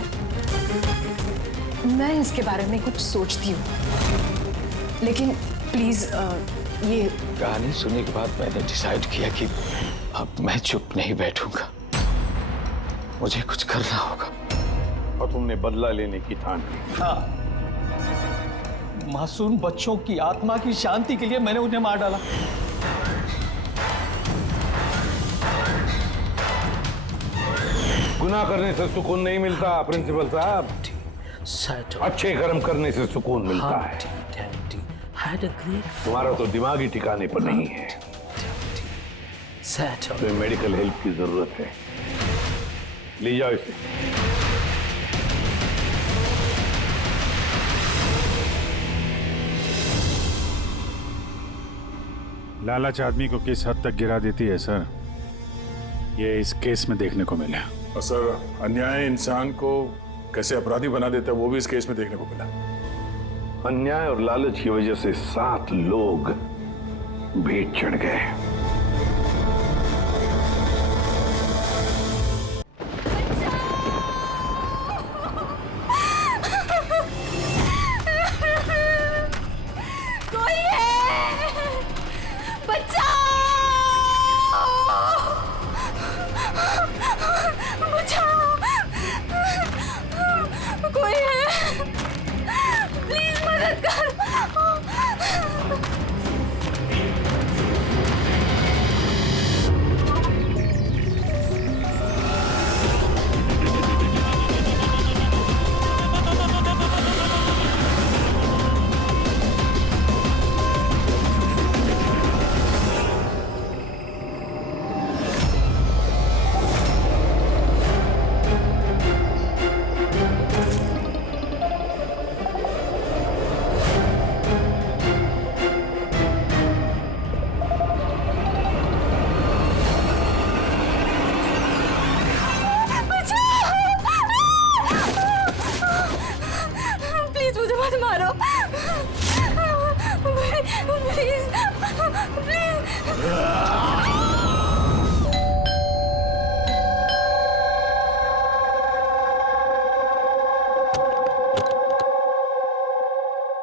मैं इसके बारे में कुछ सोचती हूँ, लेकिन प्लीज ये कहानी सुनने के बाद मैंने डिसाइड किया कि अब मैं चुप नहीं बैठूंगा, मुझे कुछ करना होगा। और तुमने बदला लेने की ठान ली? हाँ, मासूम बच्चों की आत्मा की शांति के लिए मैंने उन्हें मार डाला। गुनाह करने से सुकून नहीं मिलता प्रिंसिपल साहब, अच्छे कर्म करने से सुकून मिलता है। तुम्हारा तो दिमागी ठिकाने पर नहीं है, तुम्हें मेडिकल हेल्प की जरूरत है। ले जाओ इसे। लालच आदमी को किस हद तक गिरा देती है सर, ये इस केस में देखने को मिला। और सर, अन्याय इंसान को कैसे अपराधी बना देता है वो भी इस केस में देखने को मिला। अन्याय और लालच की वजह से 7 लोग भेंट चढ़ गए।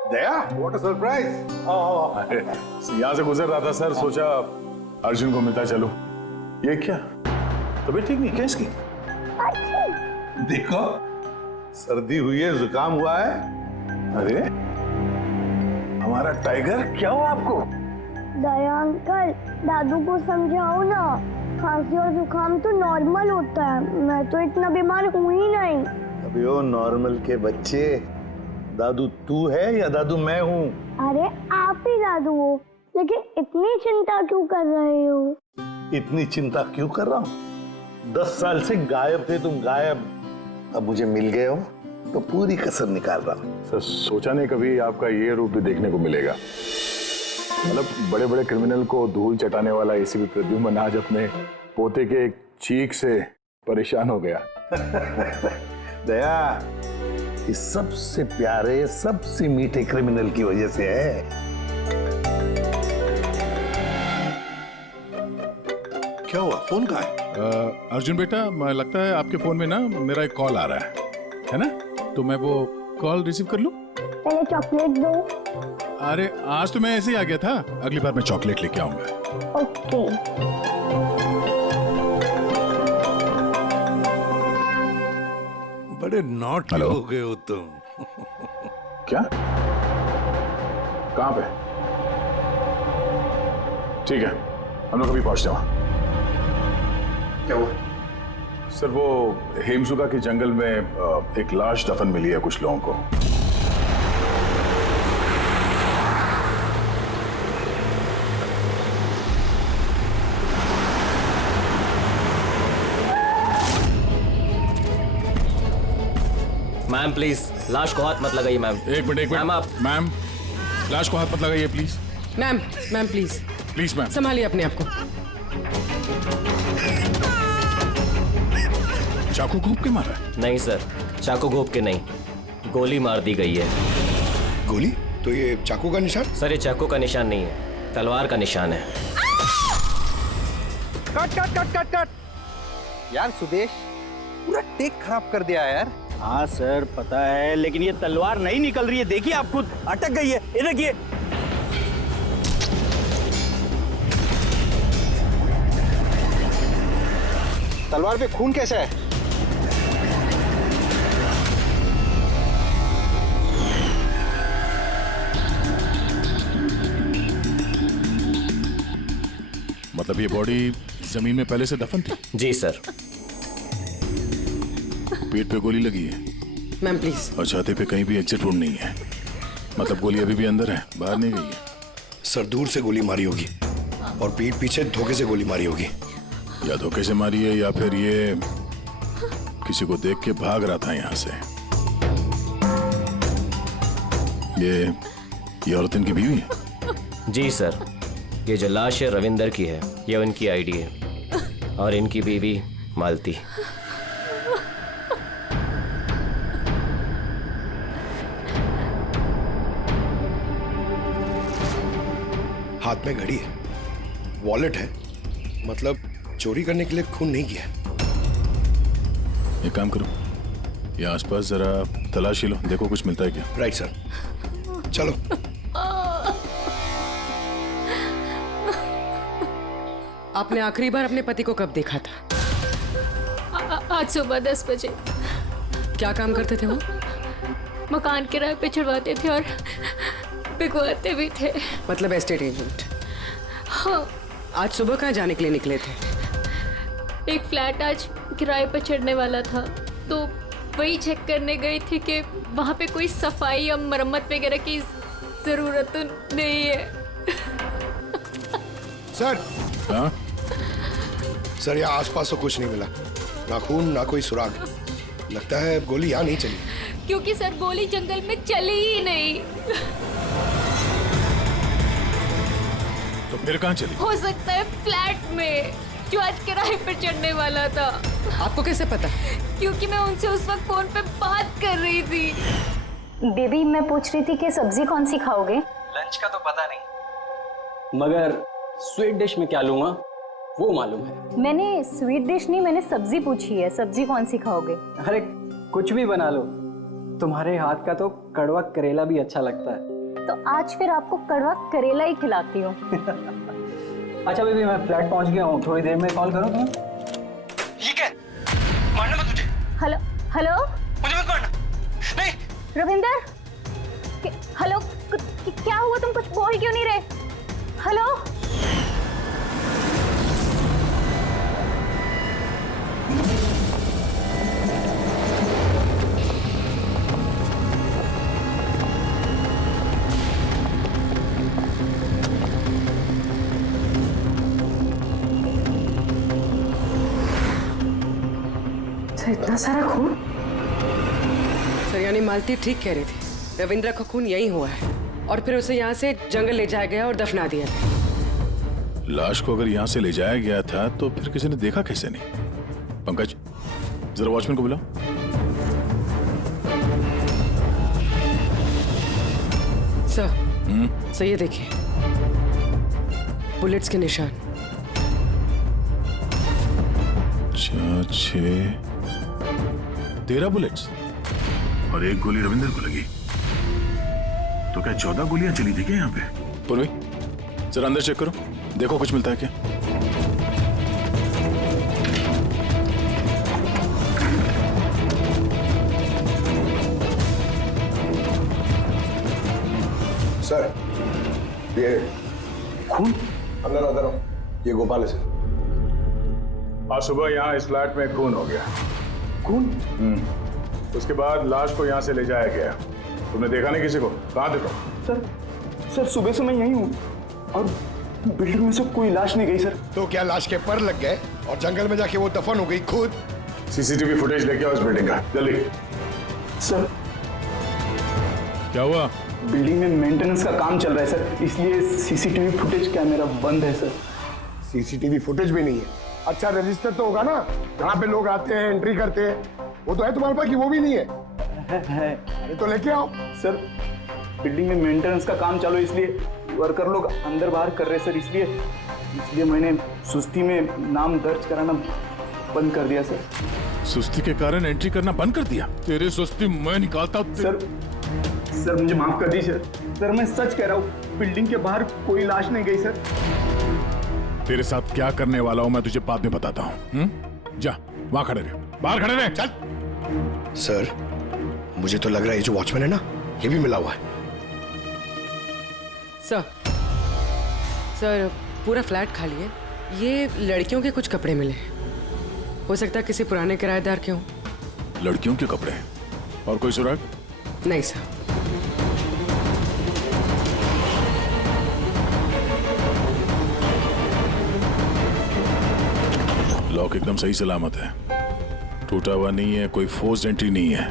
दया, व्हाट अ सरप्राइज। यहाँ से गुजर रहा था सर, सोचा अर्जुन को मिलता चलूं। ये क्या, तबीयत ठीक नहीं क्या इसकी? देखो, सर्दी हुई है, जुकाम हुआ है। अरे हमारा टाइगर, क्या हुआ आपको? दया अंकल, दादू को समझाओ ना, खांसी और जुकाम तो नॉर्मल होता है, मैं तो इतना बीमार हूँ ही नहीं। अभी वो नॉर्मल के बच्चे, दादू तू है या दादू मैं हूँ? अरे आप ही दादू हो, लेकिन इतनी चिंता क्यों कर रहे हो? इतनी चिंता क्यों कर रहा हूँ? 10 साल से गायब थे तुम, गायब। अब मुझे मिल गए हो तो पूरी कसर निकाल रहा हूं। सर सोचा नहीं कभी आपका ये रूप भी देखने को मिलेगा। मतलब बड़े बड़े क्रिमिनल को धूल चटाने वाला एसीपी प्रद्युम्न आज अपने पोते के एक चीख से परेशान हो गया। दया, इस सबसे प्यारे सबसे मीठे क्रिमिनल की वजह से है। क्या हुआ? फोन कहाँ है? अर्जुन बेटा, लगता है आपके फोन में ना मेरा एक कॉल आ रहा है ना? तो मैं वो कॉल रिसीव कर लूं? पहले चॉकलेट दो। अरे आज तो मैं ऐसे ही आ गया था, अगली बार मैं चॉकलेट लेके आऊंगा। ओके। बड़े नॉट हेलो। हो गए हो तुम। क्या? कहां पे? ठीक है, हम लोग अभी पहुंचते वहां। क्या हुआ? सर वो हेमसुगा के जंगल में एक लाश दफन मिली है कुछ लोगों को। मैम प्लीज लाश को हाथ मत लगाइए मैम। एक मिनट मैम आप। मैम लाश को हाथ मत लगाइए please. Ma'am please please ma'am संभालिए अपने आप को। चाकू घोंप के मारा? नहीं सर, चाकू घोंप के नहीं, गोली मार दी गई है। गोली? तो ये चाकू का निशान? सर ये चाकू का निशान नहीं है, तलवार का निशान है। Cut cut cut cut cut. यार सुदेश, पूरा टेक खराब कर दिया यार। हाँ सर पता है, लेकिन ये तलवार नहीं निकल रही है। देखिए आप खुद, अटक गई है। ये देखिए। तलवार पे खून कैसा है? मतलब ये बॉडी जमीन में पहले से दफन थी? जी सर। पेट पे गोली लगी है मैम प्लीज। और छाती पे कहीं भी एग्जिट वुंड नहीं है, मतलब गोली अभी भी अंदर है, बाहर नहीं गई है। सर दूर से गोली मारी होगी और पीठ पीछे धोखे से गोली मारी होगी। या धोखे से मारी है या फिर ये किसी को देख के भाग रहा था यहाँ से। ये औरत इनकी बीवी है? जी सर, ये जो लाश है रविंदर की है, ये उनकी आईडी है और इनकी बीवी मालती। हाथ में घड़ी है, वॉलेट है, मतलब चोरी करने के लिए खून नहीं किया। एक काम करो, ये आसपास जरा तलाशी लो, देखो कुछ मिलता है क्या। राइट सर, चलो। आपने आखिरी बार अपने पति को कब देखा था? आज सुबह 10 बजे। क्या काम करते थे वो? मकान किराए पे छुड़वाते थे और बिकवाते भी थे। मतलब एस्टेट एजेंट। हाँ। आज सुबह कहाँ जाने के लिए निकले थे? एक फ्लैट आज किराए पे चढ़ने वाला था, तो वही चेक करने गई थी कि वहाँ पे कोई सफाई या मरम्मत वगैरह की जरूरत तो नहीं है। सर। हाँ? सर यहाँ आसपास तो कुछ नहीं मिला, ना खून ना कोई सुराग। लगता है गोली यहाँ नहीं चली। क्योंकि सर गोली जंगल में चली ही नहीं। तो फिर कहाँ चली? हो सकता है फ्लैट में, जो आज किराए पर चढ़ने वाला था। आपको कैसे पता? क्योंकि मैं उनसे उस वक्त फोन पे बात कर रही थी। बेबी मैं पूछ रही थी कि सब्जी कौन सी खाओगे? लंच का तो पता नहीं, मगर स्वीट डिश में क्या लूंगा वो मालूम है। मैंने स्वीट डिश नहीं, मैंने सब्जी पूछी है। सब्जी कौन सी खाओगे? अरे कुछ भी बना लो, तुम्हारे हाथ का तो कड़वा करेला भी अच्छा लगता है। तो आज फिर आपको कड़वा करेला ही खिलाती हूँ। अच्छा बेबी मैं फ्लैट पहुंच गया हूँ, थोड़ी देर में कॉल करूँ तुम्हें? ये क्या? मारना मत मुझे। हेलो हेलो, मुझे मत मारना। नहीं रविंदर, हेलो क्या हुआ? तुम कुछ बोल क्यों नहीं रहे? हेलो इतना सारा खून? यानी मालती ठीक कह रही थी, रविंद्र का खून यही हुआ है और फिर उसे यहाँ से जंगल ले जाया गया और दफना दिया गया। लाश को अगर यहाँ से ले जाया गया था तो फिर किसी ने देखा कैसे नहीं? पंकज, जरा वॉचमैन को बुलाओ। सर ये देखिए, बुलेट्स के निशान। 13 बुलेट्स और एक गोली रविंदर को लगी। तो क्या 14 गोलियां चली थी क्या यहाँ पे? पूर्वी, जरा अंदर चेक करो, देखो कुछ मिलता है क्या। सर, ये खून अंदर आता रहो। ये गोपाल है सर। आज सुबह यहाँ इस फ्लैट में खून हो गया। खून? उसके बाद लाश को यहाँ से ले जाया गया। तुमने देखा नहीं किसी को? कहाँ थे तुम? सर सुबह से मैं यहीं हूँ और बिल्डिंग में से कोई लाश नहीं गई सर। तो क्या लाश के पर लग गए और जंगल में जाके वो दफन हो गई खुद? सीसीटीवी फुटेज लेके आओ इस बिल्डिंग का, जल्दी। सर क्या हुआ? बिल्डिंग में मेंटेनेंस का काम चल रहा है सर, इसलिए सीसीटीवी फुटेज कैमरा बंद है सर। सीसीटीवी फुटेज भी नहीं है? अच्छा रजिस्टर तो होगा ना, जहाँ पे लोग आते हैं एंट्री करते हैं, वो तो है तुम्हारे पास कि वो भी नहीं है? है। अरे तो लेके आओ। सर बिल्डिंग में मेंटेनेंस का काम चालू है, इसलिए वर्कर लोग अंदर बाहर कर रहे सर, इसलिए मैंने सुस्ती में नाम दर्ज कराना बंद कर दिया सर। सुस्ती के कारण एंट्री करना बंद कर दिया? तेरी सुस्ती मैं निकालता हूँ। सर मुझे माफ कर दीजिए सर, मैं सच कह रहा हूँ, बिल्डिंग के बाहर कोई लाश नहीं गई सर। तेरे साथ क्या करने वाला हूँ मैं तुझे बाद में बताता हूँ। जा वहां खड़े रहे, बाहर खड़े रहे। चल। सर मुझे तो लग रहा है ये जो वॉचमैन है ना, ये भी मिला हुआ है। सर पूरा फ्लैट खाली है, ये लड़कियों के कुछ कपड़े मिले हैं, हो सकता है किसी पुराने किराएदार के हों। लड़कियों के कपड़े? और कोई सुराग? नहीं सर। लॉक एकदम सही सलामत है, टूटा हुआ नहीं है, कोई फोर्स्ड एंट्री नहीं है।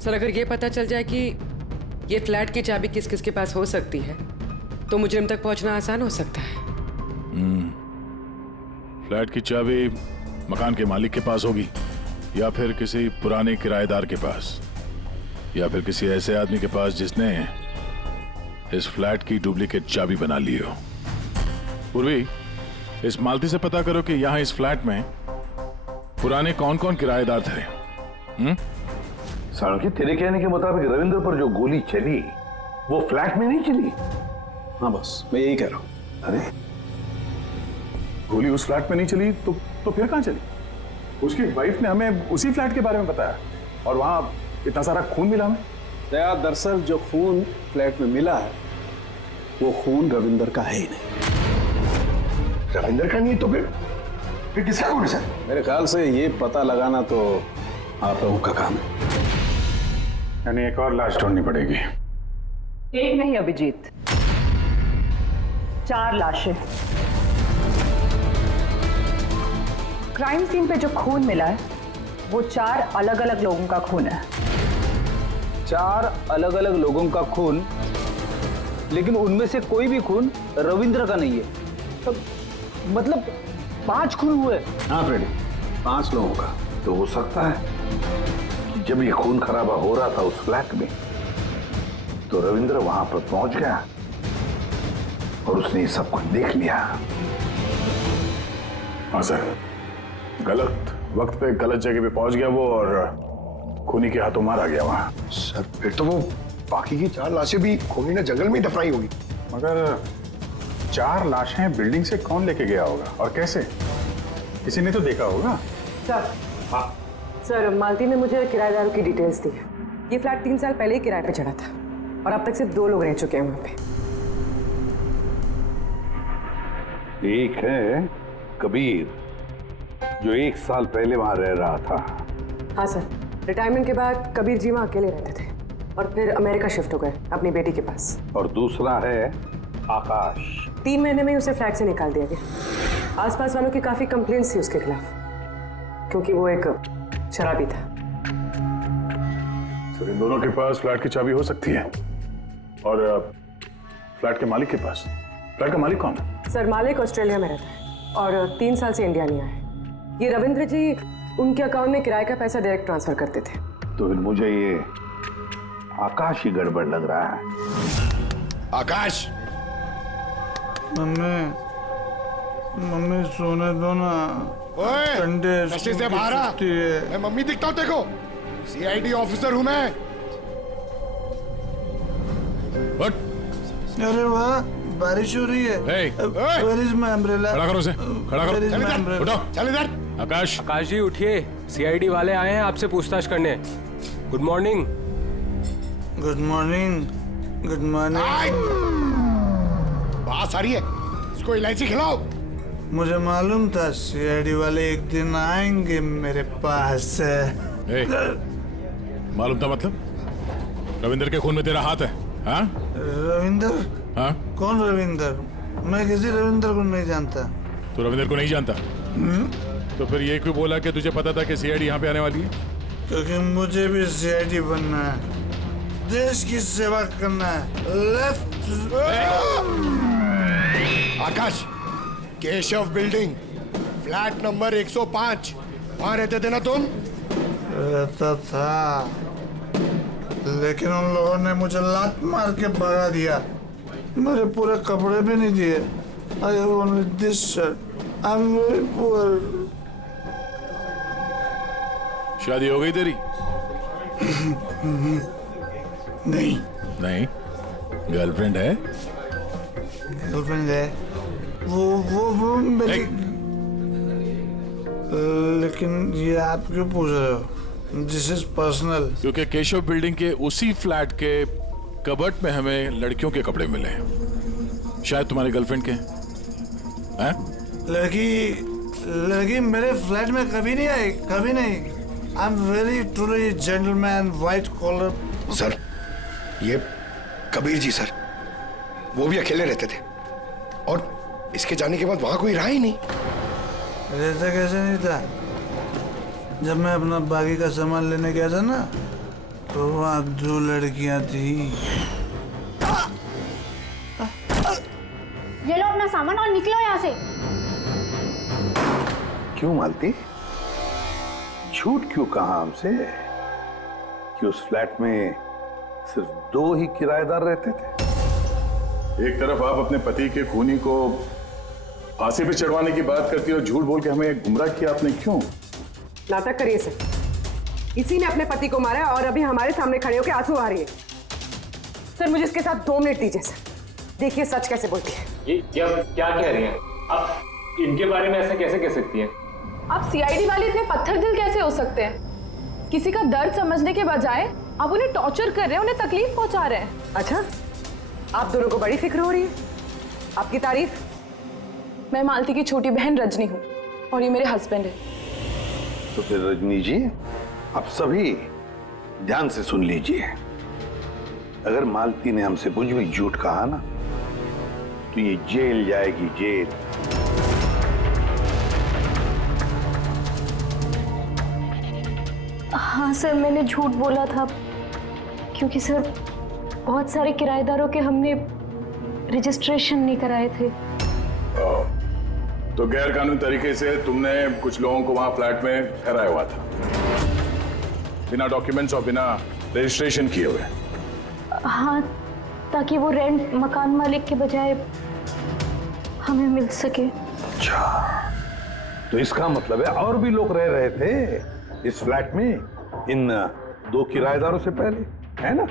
सर अगर ये पता चल जाए कि ये फ्लैट की चाबी किस किस के पास हो सकती है तो मुजरिम तक पहुंचना आसान हो सकता है। फ्लैट की चाबी मकान के मालिक के पास होगी, या फिर किसी पुराने किराएदार के पास, या फिर किसी ऐसे आदमी के पास जिसने इस फ्लैट की डुप्लीकेट चाबी बना ली हो। पूर्वी, इस मालती से पता करो कि यहाँ इस फ्लैट में पुराने कौन कौन किराएदार थे। साळुंखे, तेरे कहने के मुताबिक रविंद्र पर जो गोली चली वो फ्लैट में नहीं चली? हाँ बस मैं यही कह रहा हूँ। अरे गोली उस फ्लैट में नहीं चली तो फिर कहाँ चली? उसकी वाइफ ने हमें उसी फ्लैट के बारे में बताया और वहां इतना सारा खून मिला हमें। दया, दरअसल जो खून फ्लैट में मिला है वो खून रविंदर का है ही नहीं। रविंदर का नहीं तो फिर किसका खून है सर? मेरे ख्याल से ये पता लगाना तो आप लोगों का काम है। यानी एक और लाश ढूंढनी पड़ेगी। एक नहीं अभिजीत, 4 लाशें। क्राइम सीन पे जो खून मिला है वो 4 अलग अलग लोगों का खून है। 4 अलग अलग लोगों का खून, लेकिन उनमें से कोई भी खून रविंद्र का नहीं है। तो मतलब 5 खून हुए। हाँ फ्रेडी, 5 लोगों का। तो हो सकता है कि जब ये खून खराबा हो रहा था उस फ्लैट में तो रविंद्र वहां पर पहुंच गया और उसने ये सब कुछ देख लिया। हाँ सर, गलत वक्त पे गलत जगह पे पहुंच गया वो और खूनी के हाथों मारा गया वहां। सर फिर तो वो बाकी की 4 लाशें भी खूनी ने जंगल में ही दफनाई होगी। मगर 4 लाशें बिल्डिंग से कौन लेके गया होगा और कैसे? किसी ने तो देखा होगा। सर सर मालती ने मुझे किराएदारों की डिटेल्स दी। ये फ्लैट 3 साल पहले ही किराए पे चढ़ा था और अब तक सिर्फ 2 लोग रह चुके हैं वहां पे। एक है कबीर जो 1 साल पहले वहां रह रहा था। हाँ सर, रिटायरमेंट के बाद कबीर जी वहाँ अकेले रहते थे और फिर अमेरिका शिफ्ट हो गए अपनी बेटी के पास। और दूसरा है आकाश। 3 महीने में उसे फ्लैट से निकाल दिया गया। आसपास वालों की काफी कंप्लेंट्स थी उसके खिलाफ क्योंकि वो एक शराबी था। सर इन दोनों के पास फ्लैट की चाबी हो सकती है और फ्लैट के मालिक के पास। फ्लैट का मालिक कौन है? सर मालिक ऑस्ट्रेलिया में रहता है और 3 साल से इंडिया नहीं आया। ये रविंद्र जी उनके अकाउंट में किराए का पैसा डायरेक्ट ट्रांसफर करते थे। तो फिर मुझे ये आकाश ही गड़बड़ लग रहा है। आकाश, मम्मी सोने दो ना। ओए, नशे से बाहर आ। मैं मम्मी दिखता हूँ देखो, सीआईडी ऑफिसर हूँ मैं। अरे वाह, बारिश हो रही है। Where is my umbrella? खड़ा करो उसे, खड़ा Where is my करो। umbrella? उठो। चल इधर। आकाश जी उठिए, सीआईडी वाले आए हैं आपसे पूछताछ करने। Good morning. Good morning. Good morning. बात आ रही है, इसको इलायची खिलाओ। मुझे मालूम था सीआईडी वाले एक दिन आएंगे मेरे पास। मालूम था मतलब? रविंदर के खून में तेरा हाथ है? हाँ? रविंदर? हाँ? कौन रविंदर? मैं किसी रविंदर को नहीं जानता। तू रविंदर को नहीं जानता? तो फिर ये क्यों बोला कि तुझे पता था कि सीआईडी यहाँ पे आने वाली है? क्योंकि मुझे भी सीआईडी बनना है, देश की सेवा करना है। लेफ्ट। आकाश, केशव बिल्डिंग, फ्लैट नंबर 105, वहां रहते थे ना तुम? रहता था, लेकिन उन लोगों ने मुझे लात मार के भगा दिया। मेरे पूरे कपड़े भी नहीं दिए। I have only this shirt. I'm very poor. शादी हो गई तेरी? नहीं। नहीं? गर्लफ्रेंड है? गर्लफ्रेंड है। वो मेरी। लेकिन ये आप क्यों पूछ रहे हो? This is personal. क्योंकि केशव बिल्डिंग के उसी फ्लैट के कबर्ड में हमें लड़कियों के कपड़े मिले हैं, शायद तुम्हारी गर्लफ्रेंड के हैं? लड़की मेरे फ्लैट में कभी नहीं आई, कभी नहीं। I am very truly gentleman, white collar. Sir, ये कबीर जी सर, वो भी अकेले रहते थे और इसके जाने के बाद वहां कोई रहा ही नहीं। रहता कैसे नहीं था? जब मैं अपना बाकी का सामान लेने गया था ना, तो वहाँ 2 लड़कियां थी। ये लो अपना सामान और निकलो यहाँ से। क्यों मालती? झूठ क्यों कहा हमसे कि उस फ्लैट में सिर्फ 2 ही किराएदार रहते थे? एक तरफ आप अपने पति के खूनी को फांसी पे चढ़वाने की बात करती हो, झूठ बोल के हमें गुमराह किया आपने, क्यों? नाटक करिए सर। इसी ने अपने पति को मारा और अभी हमारे सामने खड़े होकर आंसू आ रही है। सर मुझे इसके साथ 2 मिनट दीजिए सर, देखिए सच कैसे बोलती है। ये क्या कह रही हैं आप? इनके बारे में ऐसा कैसे कह सकती हैं? आप सीआईडी वाले इतने पत्थर दिल कैसे हो सकते हैं? किसी का दर्द समझने के बजाय आप उन्हें टॉर्चर कर रहे हैं, उन्हें तकलीफ पहुंचा रहे हैं। अच्छा, आप दोनों को बड़ी फिक्र हो रही है? आपकी तारीफ। मैं मालती की छोटी बहन रजनी हूँ और ये मेरे हस्बैंड है। तो फिर रजनी जी, आप सभी ध्यान से सुन लीजिए। अगर मालती ने हमसे कुछ भी झूठ कहा ना, तो ये जेल जाएगी, जेल। हाँ सर, मैंने झूठ बोला था क्योंकि सर बहुत सारे किराएदारों के हमने रजिस्ट्रेशन नहीं कराए थे। तो गैर कानूनी तरीके से तुमने कुछ लोगों को वहां फ्लैट में ठहराया हुआ था, बिना डॉक्यूमेंट्स और बिना रजिस्ट्रेशन किए हुए? हाँ, ताकि वो रेंट मकान मालिक के बजाय हमें मिल सके। अच्छा, तो इसका मतलब है और भी लोग रह रहे थे इस फ्लैट में इन 2 किराएदारों से पहले, है ना?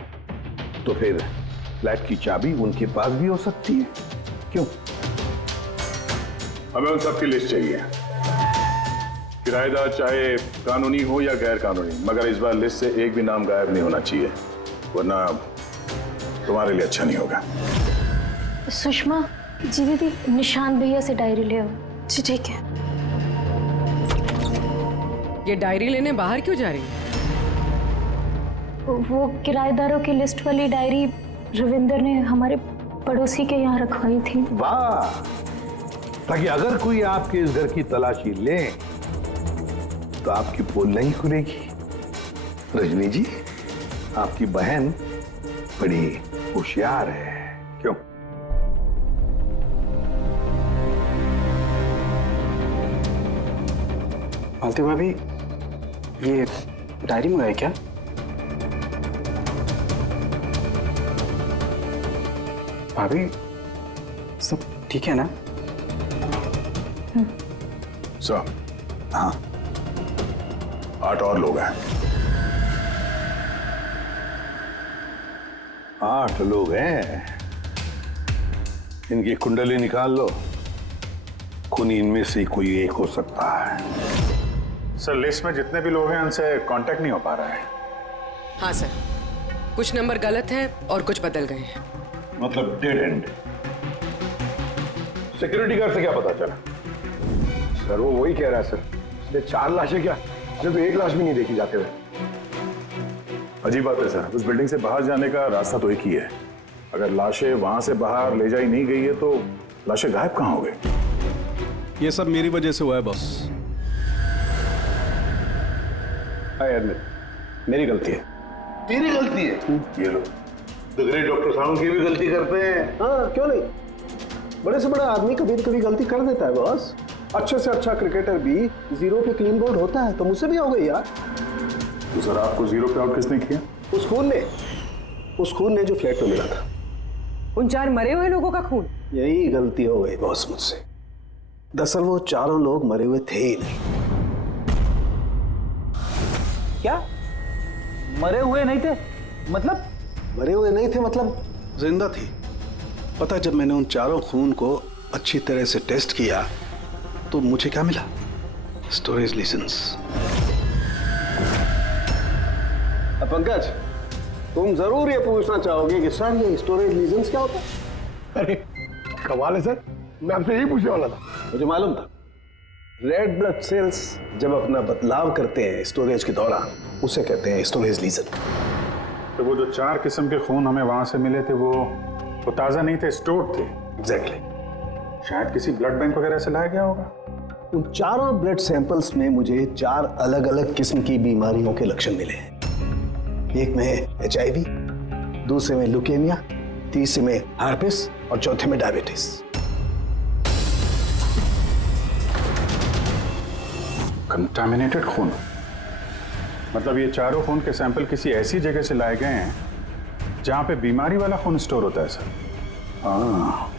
तो फिर फ्लैट की चाबी उनके पास भी हो सकती है, क्यों? हमें उन सबकी लिस्ट चाहिए, किराएदार चाहे कानूनी हो या गैर कानूनी, मगर इस बार लिस्ट से एक भी नाम गायब नहीं होना चाहिए, वरना तुम्हारे लिए अच्छा नहीं होगा। सुषमा जी, दीदी निशांत भैया से डायरी ले आओ। जी ठीक है। ये डायरी लेने बाहर क्यों जा रही है? वो किराएदारों की लिस्ट वाली डायरी रविंदर ने हमारे पड़ोसी के यहाँ रखवाई थी। वाह, ताकि अगर कोई आपके इस घर की तलाशी ले तो आपकी पोल नहीं खुलेगी। रजनी जी, आपकी बहन बड़ी होशियार है, क्यों? मालती भाभी, ये डायरी मंगाई क्या? भाभी, सब ठीक है ना? सर, हाँ, 8 और लोग हैं। 8 लोग हैं। इनकी कुंडली निकाल लो, खूनी इनमें से कोई एक हो सकता है। सर, लिस्ट में जितने भी लोग हैं उनसे कांटेक्ट नहीं हो पा रहा है। हाँ सर, कुछ नंबर गलत हैं और कुछ बदल गए हैं। मतलब डेड एंड। सिक्योरिटी गार्ड से क्या पता चला? सर वो वही कह रहा है सर, इसलिए 4 लाशें क्या, इसलिए तो 1 लाश भी नहीं देखी जाते हुए। अजीब बात है सर, उस बिल्डिंग से बाहर जाने का रास्ता तो एक ही है। अगर लाशें वहां से बाहर ले जाई नहीं गई है तो लाशें गायब कहां हो गई? ये सब मेरी वजह से हुआ है बॉस। आई एडमिट, मेरी गलती है। तेरी गलती है? ये लो, द ग्रेट डॉक्टर साहब की भी गलती करते हैं। हाँ, क्यों नहीं? बड़े से बड़ा आदमी कभी न कभी गलती कर देता है बॉस। अच्छे से अच्छा क्रिकेटर भी 0 पे क्लीन बोल्ड होता है, तो मुझसे भी हो गई यार। तो सर आपको 0 पे आउट किसने किया? उस खून ने जो फ्लैट में मिला था। उन 4 मरे हुए लोगों का खून? यही गलती हो गई बॉस मुझसे। दरअसल वो 4 लोग मरे हुए थे ही नहीं। क्या? मरे हुए नहीं थे? मतलब? मरे हुए नहीं थे मतलब जिंदा थी। पता, जब मैंने उन 4 खून को अच्छी तरह से टेस्ट किया तो मुझे क्या मिला? Storage licence. पंकज, तुम जरूर ये पूछना चाहोगे कि सर ये स्टोरेज लाइसेंस क्या होता है? अरे कमाल है सर, मैं आपसे यही पूछने वाला था। मुझे मालूम था। रेड ब्लड सेल्स जब अपना बदलाव करते हैं स्टोरेज के दौरान, उसे कहते हैं स्टोरेज लीजन। तो वो जो 4 किस्म के खून हमें वहां से मिले थे वो ताजा नहीं थे, स्टोर्ड थे। एग्जैक्टली। शायद किसी ब्लड बैंक वगैरह से लाया गया होगा। उन 4 ब्लड सैंपल्स में मुझे 4 अलग अलग किस्म की बीमारियों के लक्षण मिले हैं। एक में HIV, दूसरे में ल्यूकेमिया, तीसरे में हार्पिस और चौथे में डायबिटीज। कंटामिनेटेड खून, मतलब ये 4 खून के सैंपल किसी ऐसी जगह से लाए गए हैं जहां पे बीमारी वाला खून स्टोर होता है सर। हाँ,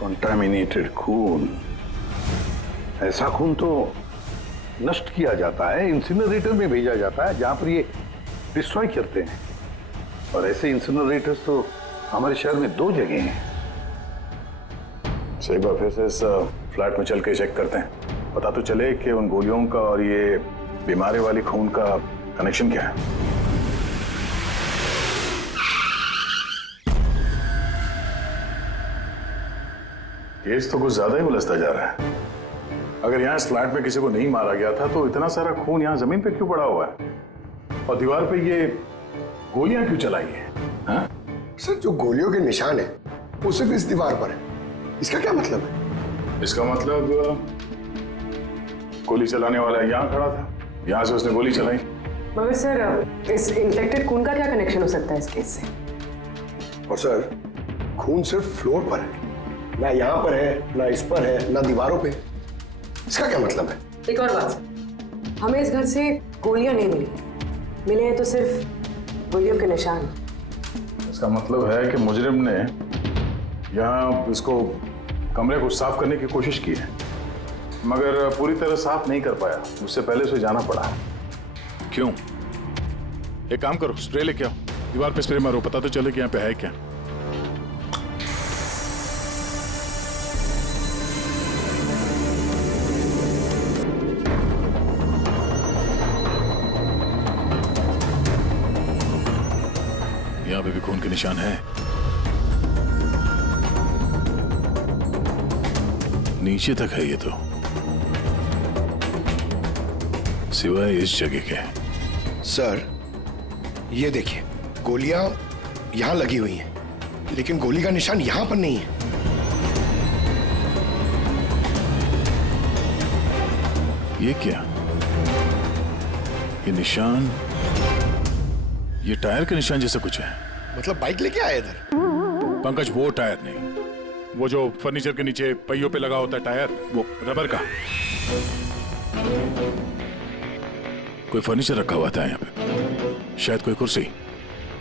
कंटामिनेटेड खून। ऐसा खून तो नष्ट किया जाता है, इंसिनरेटर में भेजा जाता है जहां पर ये डिस्ट्रॉय करते हैं। और ऐसे इंसिनरेटर्स तो हमारे शहर में 2 जगह हैं। सही बात, फिर से इस फ्लैट में चल के चेक करते हैं, पता तो चले कि उन गोलियों का और ये बीमारी वाली खून का कनेक्शन क्या है। केस तो कुछ ज्यादा ही उलझता जा रहा है। अगर यहाँ इस फ्लैट में किसी को नहीं मारा गया था तो इतना सारा खून यहाँ जमीन पे क्यों पड़ा हुआ है? और दीवार पे ये गोलियां क्यों चलाई है? हाँ? सर जो गोलियों के निशान है वो सिर्फ इस दीवार पर है, इसका क्या मतलब है? इसका मतलब गोली चलाने वाला यहाँ खड़ा था, यहाँ से उसने गोली चलाई। मगर सर इस इंफेक्टेड खून का क्या कनेक्शन हो सकता है इस केस से? और सर खून सिर्फ फ्लोर पर है, ना यहाँ पर है, ना इस पर है, ना दीवारों पे। इसका क्या मतलब है? एक और बात, हमें इस घर से गोलियां नहीं मिली, मिले हैं तो सिर्फ गोलियों के निशान। इसका मतलब है कि मुजरिम ने यहाँ इसको कमरे को साफ करने की कोशिश की है, मगर पूरी तरह साफ नहीं कर पाया, उससे पहले उसे जाना पड़ा। क्यों? एक काम करो, स्प्रे लेके आओ, दीवार पे स्प्रे मारो, पता तो चले कि यहाँ पे है क्या। यहाँ पे भी खून के निशान है, नीचे तक है ये तो, सिवाय इस जगह के। सर ये देखिए, गोलियां यहां लगी हुई हैं, लेकिन गोली का निशान यहां पर नहीं है। ये क्या? ये निशान ये टायर के निशान जैसा कुछ है। मतलब बाइक लेके आए इधर? पंकज, वो टायर नहीं, वो जो फर्नीचर के नीचे पहियों पे लगा होता है टायर, वो रबर का। कोई फर्नीचर रखा हुआ था यहाँ पे, शायद कोई कुर्सी।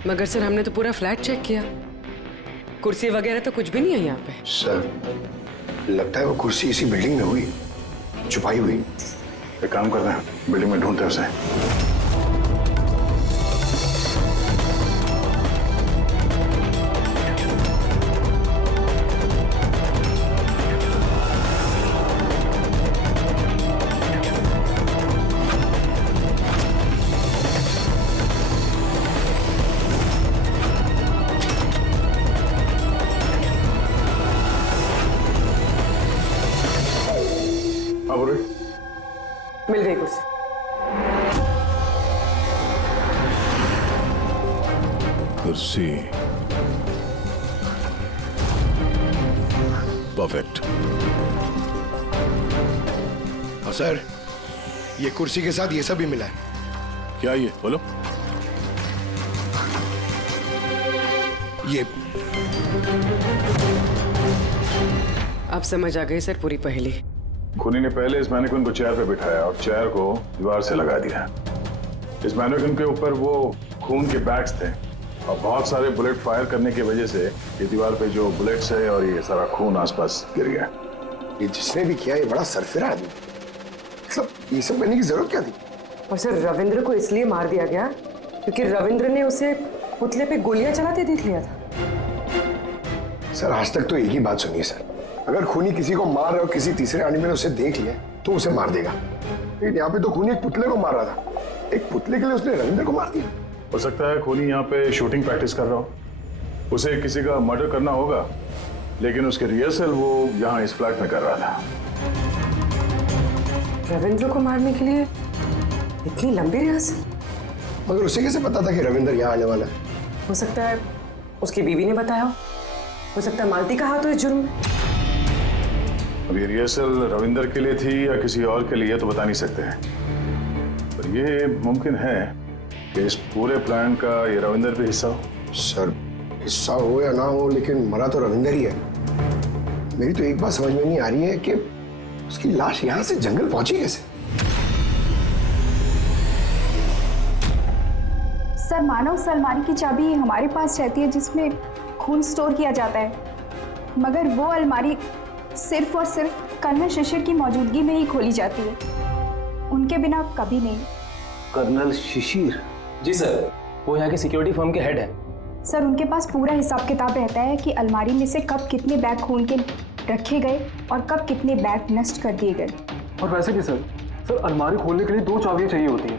मगर सर हमने तो पूरा फ्लैट चेक किया, कुर्सी वगैरह तो कुछ भी नहीं है यहाँ पे। सर लगता है वो कुर्सी इसी बिल्डिंग में हुई, छुपाई हुई। एक काम करते हैं, बिल्डिंग में ढूंढते हैं उसे। मिल गई कुर्सी। कुर्सी परफेक्ट। और सर ये कुर्सी के साथ ये सब भी मिला है। क्या ये बोलो? ये अब समझ आ गई सर पूरी पहेली। खूनी ने पहले इस मैनिक्विन को चेयर पे बिठाया और चेयर को दीवार से लगा दिया। इस मैनिक्विन के ऊपर वो खून के बैग्स थे और बहुत सारे बुलेट फायर करने की वजह से ये दीवार पे जो बुलेट्स है और ये सारा खून आसपास गिर गया। ये जिसने भी किया ये बड़ा सरफिरा आदमी, मतलब ये सब करने की जरूरत क्या थी? और सर रविंद्र को इसलिए मार दिया गया क्योंकि रविंद्र ने उसे पुतले पे गोलियां चलाते देख लिया था। सर आज तक तो एक ही बात सुनिए सर, अगर खूनी किसी को मार रहा हो, किसी तीसरे आदमी ने उसे देख लिया तो उसे मार देगा, लेकिन यहाँ पे तो खूनी एक पुतले को मार रहा था, एक पुतले के लिए उसने रविंद्र को मार दिया। हो सकता है खूनी यहाँ पे शूटिंग प्रैक्टिस कर रहा हो, उसे किसी का मर्डर करना होगा, लेकिन उसके रिहर्सल वो यहाँ इस फ्लैट में कर रहा था। रविंद्र को मारने के लिए इतनी लंबी रिहर्सल? मगर उसे कैसे पता था कि रविंद्र यहाँ आने वाला है? हो सकता है उसकी बीवी ने बताया हो सकता है मालती का हाथ हो इस जुर्म में। अब ये रिहर्सल रविंद्र के लिए थी या किसी और के लिए तो बता नहीं सकते हैं, पर ये मुमकिन है कि इस पूरे प्लान का ये रविंद्र भी हिस्सा हो। सर हिस्सा हो या ना हो, लेकिन मरा तो रविंद्र ही है। मेरी तो एक बात समझ में नहीं आ रही है कि उसकी लाश यहाँ से जंगल पहुंची कैसे? सर मानव उस अलमारी की चाबी हमारे पास रहती है जिसमें खून स्टोर किया जाता है, मगर वो अलमारी सिर्फ और सिर्फ कर्नल शिशिर की मौजूदगी में ही खोली जाती है, उनके बिना कभी नहीं। कर्नल शिशिर? जी सर, वो यहाँ के सिक्योरिटी फर्म के हेड है। सर उनके पास पूरा हिसाब किताब रहता है कि अलमारी में से कब कितने बैग खून के रखे गए और कब कितने बैग नष्ट कर दिए गए। और वैसे भी सर अलमारी खोलने के लिए 2 चाबियां चाहिए होती है,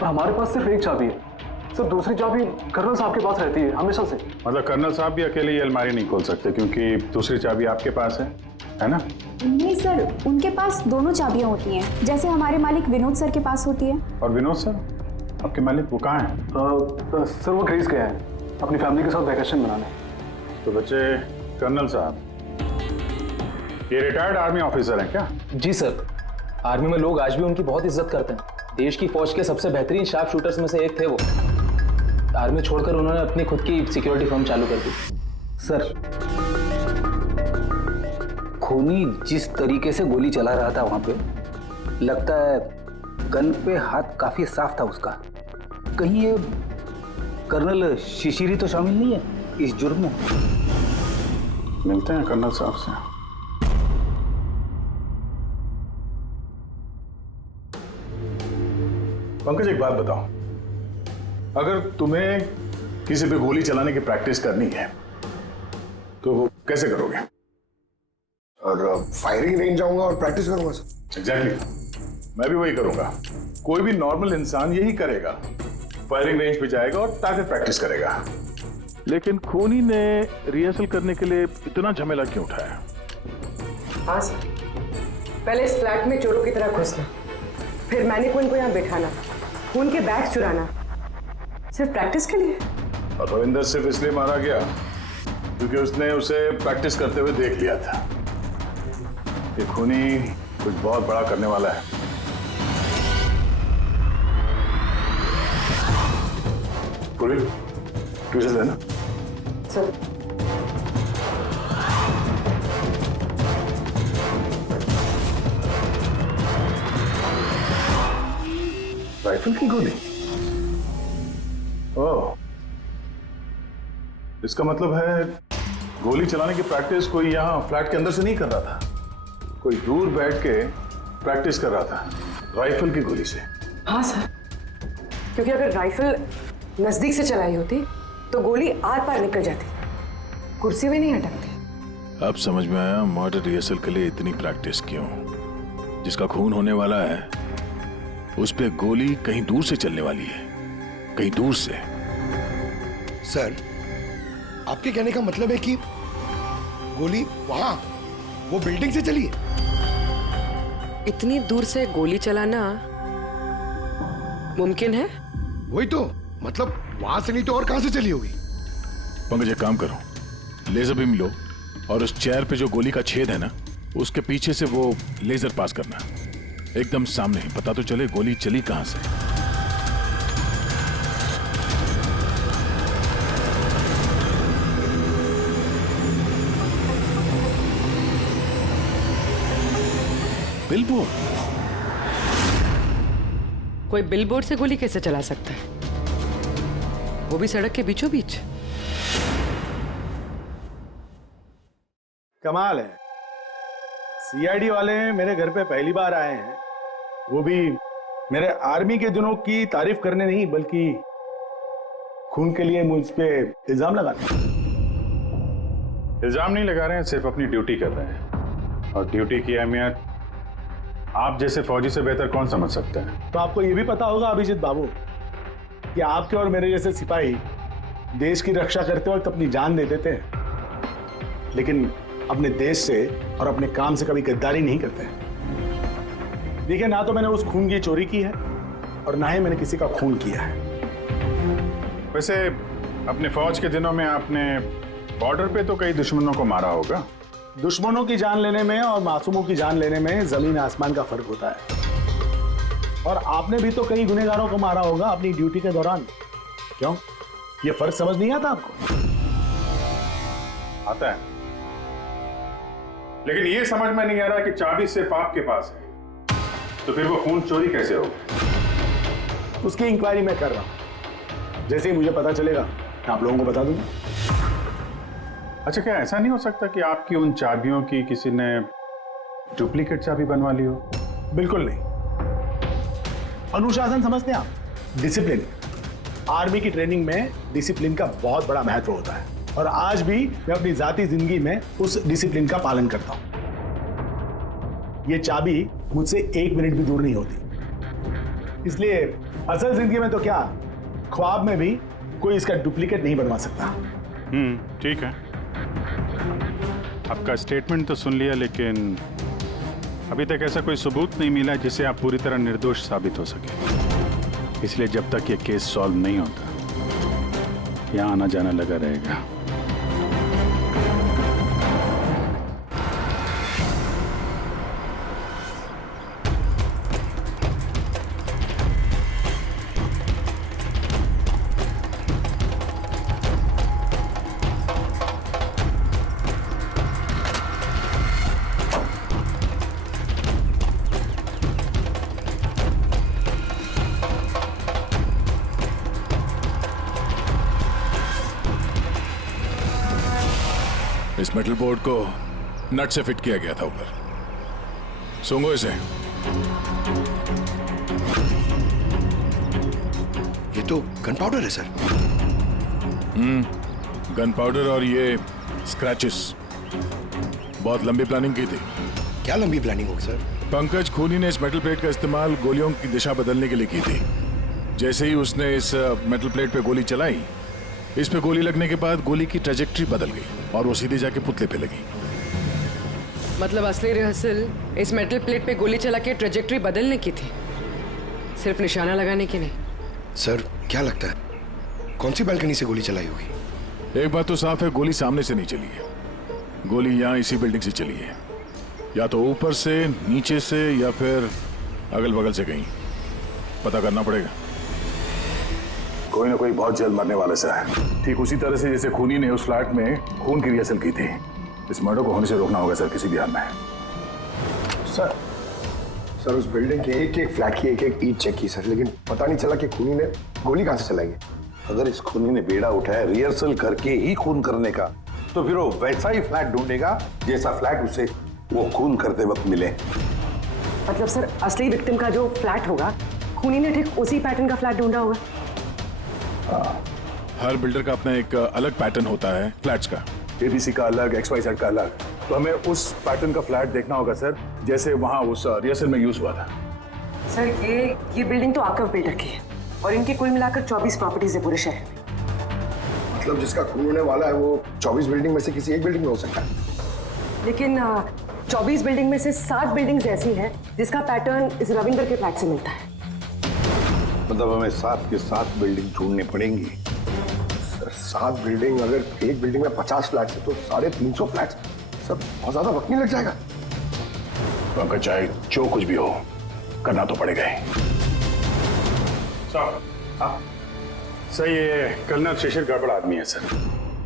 पर हमारे पास सिर्फ 1 चाबी है। सर दूसरी चाबी कर्नल साहब के पास रहती है हमेशा से। मतलब कर्नल साहब भी अकेले ये अलमारी नहीं खोल सकते क्योंकि दूसरी चाबी आपके पास है ना? नहीं सर, उनके पास दोनों चाबियां होती हैं, जैसे हमारे मालिक विनोद सर के पास होती है। और विनोद सर आपके मालिक वो कहाँ हैं? सर वो ग्रीस गया है अपनी फैमिली के साथ वैकेशन मनाने। तो बच्चे कर्नल साहब ये रिटायर्ड आर्मी ऑफिसर हैं क्या? जी सर, आर्मी में लोग आज भी उनकी बहुत इज्जत करते हैं। देश की फौज के सबसे बेहतरीन शार्प शूटर्स में से एक थे वो। आर्मी छोड़कर उन्होंने अपनी खुद की सिक्योरिटी फर्म चालू कर दी। सर खूनी जिस तरीके से गोली चला रहा था वहां पे, लगता है गन पे हाथ काफी साफ था उसका। कहीं ये कर्नल शिशिरी तो शामिल नहीं है इस जुर्म में? मिलते हैं कर्नल साहब से। पंकज एक बात बताओ, अगर तुम्हें किसी पे गोली चलाने की प्रैक्टिस करनी है तो वो कैसे करोगे? और फायरिंग रेंज जाऊंगा और प्रैक्टिस करूंगा सर। एग्जैक्टली, मैं भी वही करूंगा। कोई भी नॉर्मल इंसान यही करेगा, फायरिंग रेंज पे जाएगा और टारगेट प्रैक्टिस करेगा। लेकिन खूनी ने रिहर्सल करने के लिए इतना झमेला क्यों उठाया? हाँ सर, पहले इस फ्लैट में चोरों की तरह घुसना, फिर मैनिक्विन को यहाँ बिठाना, खून के बैग चुराना, सिर्फ प्रैक्टिस के लिए। और रविंदर सिर्फ इसलिए मारा गया क्योंकि उसने उसे प्रैक्टिस करते हुए देख लिया था। ये खूनी कुछ बहुत बड़ा करने वाला है। पूरी ट्यूशन देना। सर राइफल की गोली? ओह, इसका मतलब है गोली चलाने की प्रैक्टिस कोई यहाँ फ्लैट के अंदर से नहीं कर रहा था, कोई दूर बैठ के प्रैक्टिस कर रहा था राइफल की गोली से। हाँ सर, क्योंकि अगर राइफल नजदीक से चलाई होती तो गोली आर पार निकल जाती, कुर्सी भी नहीं हटकती। अब समझ में आया मर्डर रिहर्सल के लिए इतनी प्रैक्टिस क्यों। जिसका खून होने वाला है उस पे गोली कहीं दूर से चलने वाली है, कहीं दूर से। सर, आपके कहने का मतलब है कि गोली वहां वो बिल्डिंग से चली है? इतनी दूर से गोली चलाना मुमकिन है? वही तो, मतलब वहां से नहीं तो और कहां से चली होगी? पंकज एक काम करो, लेजर बीम लो और उस चेयर पे जो गोली का छेद है ना, उसके पीछे से वो लेजर पास करना, एकदम सामने, पता तो चले गोली चली कहां से। बिलबोर्ड? कोई बिलबोर्ड से गोली कैसे चला सकता है, वो भी सड़क के बीचों बीच? कमाल है, सीआईडी वाले मेरे घर पे पहली बार आए हैं, वो भी मेरे आर्मी के दिनों की तारीफ करने नहीं बल्कि खून के लिए मुझ पे इल्जाम लगाने। इल्जाम नहीं लगा रहे हैं, सिर्फ अपनी ड्यूटी कर रहे हैं, और ड्यूटी की अहमियत आप जैसे फौजी से बेहतर कौन समझ सकता है। तो आपको ये भी पता होगा अभिजीत बाबू कि आपके और मेरे जैसे सिपाही देश की रक्षा करते वक्त अपनी जान दे देते हैं, लेकिन अपने देश से और अपने काम से कभी गद्दारी नहीं करते हैं। देखिए, ना तो मैंने उस खून की चोरी की है और ना ही मैंने किसी का खून किया है। वैसे अपने फौज के दिनों में आपने बॉर्डर पे तो कई दुश्मनों को मारा होगा। दुश्मनों की जान लेने में और मासूमों की जान लेने में जमीन आसमान का फर्क होता है, और आपने भी तो कई गुनहगारों को मारा होगा अपनी ड्यूटी के दौरान। क्यों, ये फर्क समझ नहीं आता आपको? आता है, लेकिन ये समझ में नहीं आ रहा कि चाबी सिर्फ आपके पास है, तो फिर वो खून चोरी कैसे हो? उसकी इंक्वायरी मैं कर रहा हूं, जैसे ही मुझे पता चलेगा मैं आप लोगों को बता दूंगा। अच्छा, क्या ऐसा नहीं हो सकता कि आपकी उन चाबियों की किसी ने डुप्लीकेट चाबी बनवा ली हो? बिल्कुल नहीं। अनुशासन समझते हैं आप? डिसिप्लिन। आर्मी की ट्रेनिंग में डिसिप्लिन का बहुत बड़ा महत्व होता है, और आज भी मैं अपनी जाती जिंदगी में उस डिसिप्लिन का पालन करता हूं। ये चाबी मुझसे 1 मिनट भी दूर नहीं होती, इसलिए असल जिंदगी में तो क्या, ख्वाब में भी कोई इसका डुप्लीकेट नहीं बनवा सकता। ठीक है, आपका स्टेटमेंट तो सुन लिया, लेकिन अभी तक ऐसा कोई सबूत नहीं मिला जिससे आप पूरी तरह निर्दोष साबित हो सके। इसलिए जब तक ये केस सॉल्व नहीं होता, यहाँ आना जाना लगा रहेगा। इस मेटल बोर्ड को नट से फिट किया गया था ऊपर। सूंघो इसे। ये तो गन पाउडर है सर। गन पाउडर और ये स्क्रैचेस। बहुत लंबी प्लानिंग की थी। क्या लंबी प्लानिंग होगी सर? पंकज खूनी ने इस मेटल प्लेट का इस्तेमाल गोलियों की दिशा बदलने के लिए की थी। जैसे ही उसने इस मेटल प्लेट पे गोली चलाई, इस पे गोली लगने के बाद गोली की ट्रेजेक्टरी बदल गई और वो सीधे जाके पुतले पे लगी। मतलब असली रिहर्सल इस मेटल प्लेट पे गोली चला के ट्रेजेक्टरी बदलने की थी, सिर्फ निशाना लगाने की नहीं। सर, क्या लगता है कौन सी बालकनी से गोली चलाई होगी? एक बात तो साफ है, गोली सामने से नहीं चली है। गोली यहाँ इसी बिल्डिंग से चली है, या तो ऊपर से, नीचे से, या फिर अगल बगल से कहीं। पता करना पड़ेगा। कोई ना कोई बहुत जल्द मरने वाला सा है, ठीक उसी तरह से जैसे खूनी ने उस फ्लैट में खून की रिहर्सल की थी। इस मर्डर को होने से रोकना होगा सर किसी भी हाल में। सर उस बिल्डिंग के एक एक फ्लैट की एक एक ईंट चेक की सर, लेकिन पता नहीं चला कि खूनी ने गोली कहां से चलाई है। अगर इस खूनी ने बेड़ा उठाया रिहर्सल करके ही खून करने का, तो फिर वो वैसा ही फ्लैट ढूंढेगा जैसा फ्लैट उसे वो खून करते वक्त मिले। मतलब सर असली विक्टिम का जो फ्लैट होगा, खूनी ने ठीक उसी पैटर्न का फ्लैट ढूंढा होगा। हर बिल्डर का अपना एक अलग पैटर्न होता है फ्लैट्स का, एबीसी का अलग, XYZ का अलग। तो हमें उस पैटर्न का फ्लैट देखना होगा सर, जैसे वहां उस रिहर्सल में यूज हुआ था। सर ये बिल्डिंग तो आकव बिल्डर की है और इनकी कुल मिलाकर 24 प्रॉपर्टीज है पूरे शहर में। मतलब जिसका खून होने वाला है वो 24 बिल्डिंग में से किसी एक बिल्डिंग में हो सकता है। लेकिन 24 बिल्डिंग में से 7 बिल्डिंग्स ऐसी हैं जिसका पैटर्न इस रविंदर के फ्लैट से मिलता है। मतलब हमें 7 के 7 बिल्डिंग ढूंढनी पड़ेंगी। सर 7 बिल्डिंग, अगर एक बिल्डिंग में 50 फ्लैट्स है तो 350 फ्लैट्स। सर बहुत ज्यादा वक्त नहीं लग जाएगा? तो चाहे जो कुछ भी हो करना तो पड़ेगा ही। सर ये कर्नल शिशिर गड़बड़ आदमी है सर।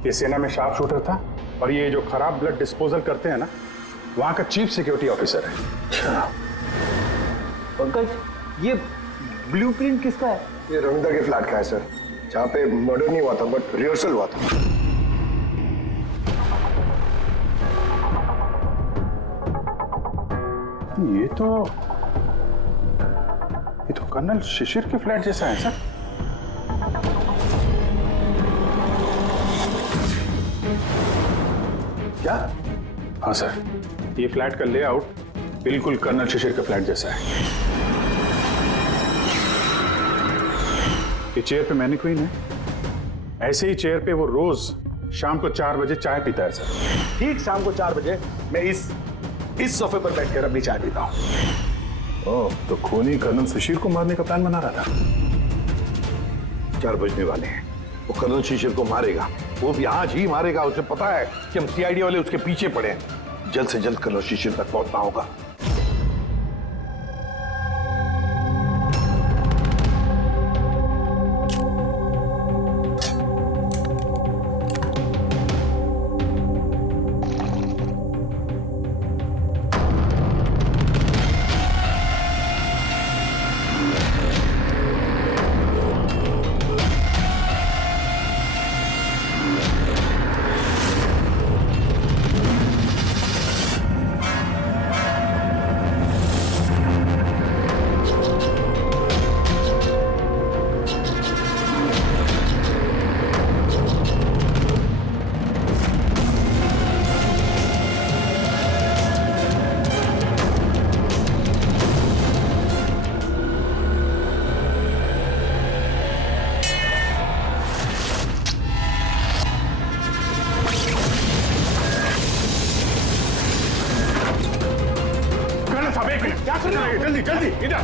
ये सेना में शार्प शूटर था और ये जो खराब ब्लड डिस्पोजल करते हैं ना, वहां का चीफ सिक्योरिटी ऑफिसर है। पंकज ये ब्लूप्रिंट किसका है? ये रविंदर के फ्लैट का है सर, जहाँ पे मर्डर नहीं हुआ था बट रिहर्सल हुआ था। ये तो कर्नल शिशिर के फ्लैट जैसा है सर। क्या? हाँ सर, ये फ्लैट का लेआउट बिल्कुल कर्नल शिशिर के फ्लैट जैसा है। ये चेयर पे मैनिक्विन है, ऐसे ही चेयर पे वो रोज शाम को 4 बजे चाय पीता है सर। ठीक शाम को 4 बजे मैं इस सोफे पर बैठकर अपनी चाय पीता हूँ। ओह, तो खूनी कर्नल शिशिर को मारने का प्लान बना रहा था। 4 बजने वाले हैं, वो कर्नल शिशिर को मारेगा, वो भी आज ही मारेगा। उसे पता है कि हम CID वाले उसके पीछे पड़े हैं। जल्द से जल्द कर्नल शिशिर तक पहुंचना होगा। क्या कर रहे हैं? जल्दी जल्दी इधर।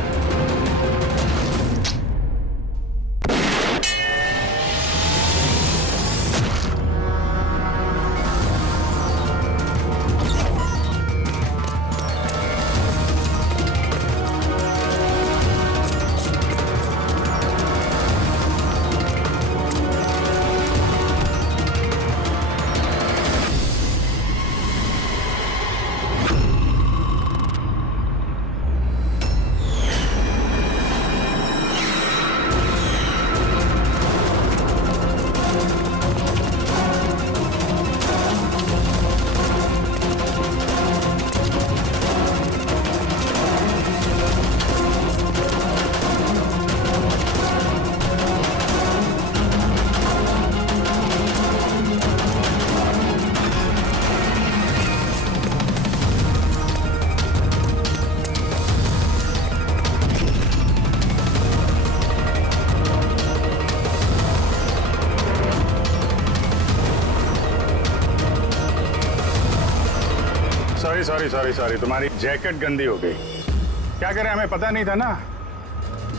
सॉरी तुम्हारी जैकेट गंदी हो गई। क्या करें, हमें पता नहीं था ना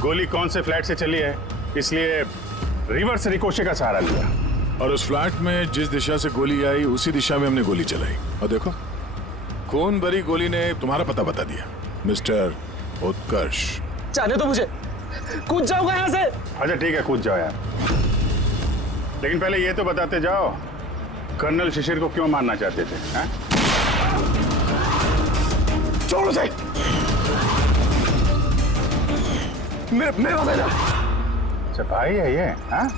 गोली कौन से फ्लैट से चली है, इसलिए रिवर्स रिकोशे का सहारा लिया। और उस फ्लैट में जिस दिशा से गोली आई उसी दिशा में हमने गोली चलाई और देखो खून भरी गोली ने तुम्हारा पता बता दिया, मिस्टर उत्कर्ष। जाने दो मुझे, कूद जाऊंगा यहाँ से। अच्छा ठीक है, कूद जाओ यार, लेकिन पहले ये तो बताते जाओ कर्नल शिशिर को क्यों मारना चाहते थे? हैं? छोड़ उसे, मेरे पास आ जा। अच्छा भाई है ये? हाँ,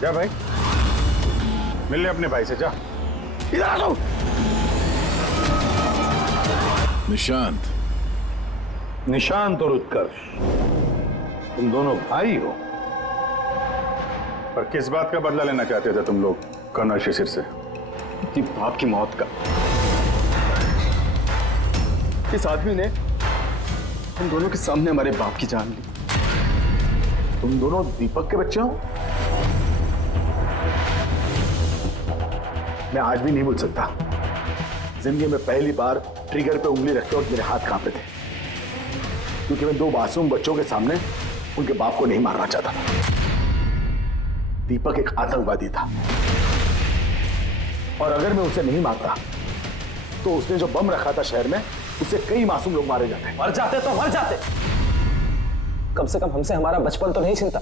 जा भाई, मिल ले अपने भाई से, जा। इधर आ जाओ। निशांत और उत्कर्ष, तुम दोनों भाई हो। पर किस बात का बदला लेना चाहते थे तुम लोग कर्नल शिशिर से? बाप की मौत का। इस आदमी ने हम दोनों के सामने हमारे बाप की जान ली। तुम दोनों दीपक के बच्चे हो? मैं आज भी नहीं भूल सकता, जिंदगी में पहली बार ट्रिगर पे उंगली रखते वक्त मेरे हाथ कांपे थे, क्योंकि मैं दो मासूम बच्चों के सामने उनके बाप को नहीं मारना चाहता था। दीपक एक आतंकवादी था, और अगर मैं उसे नहीं मारता तो उसने जो बम रखा था शहर में, उससे कई मासूम लोग मारे जाते। मर जाते तो मर जाते, कम से कम हमसे हमारा बचपन तो नहीं छिनता।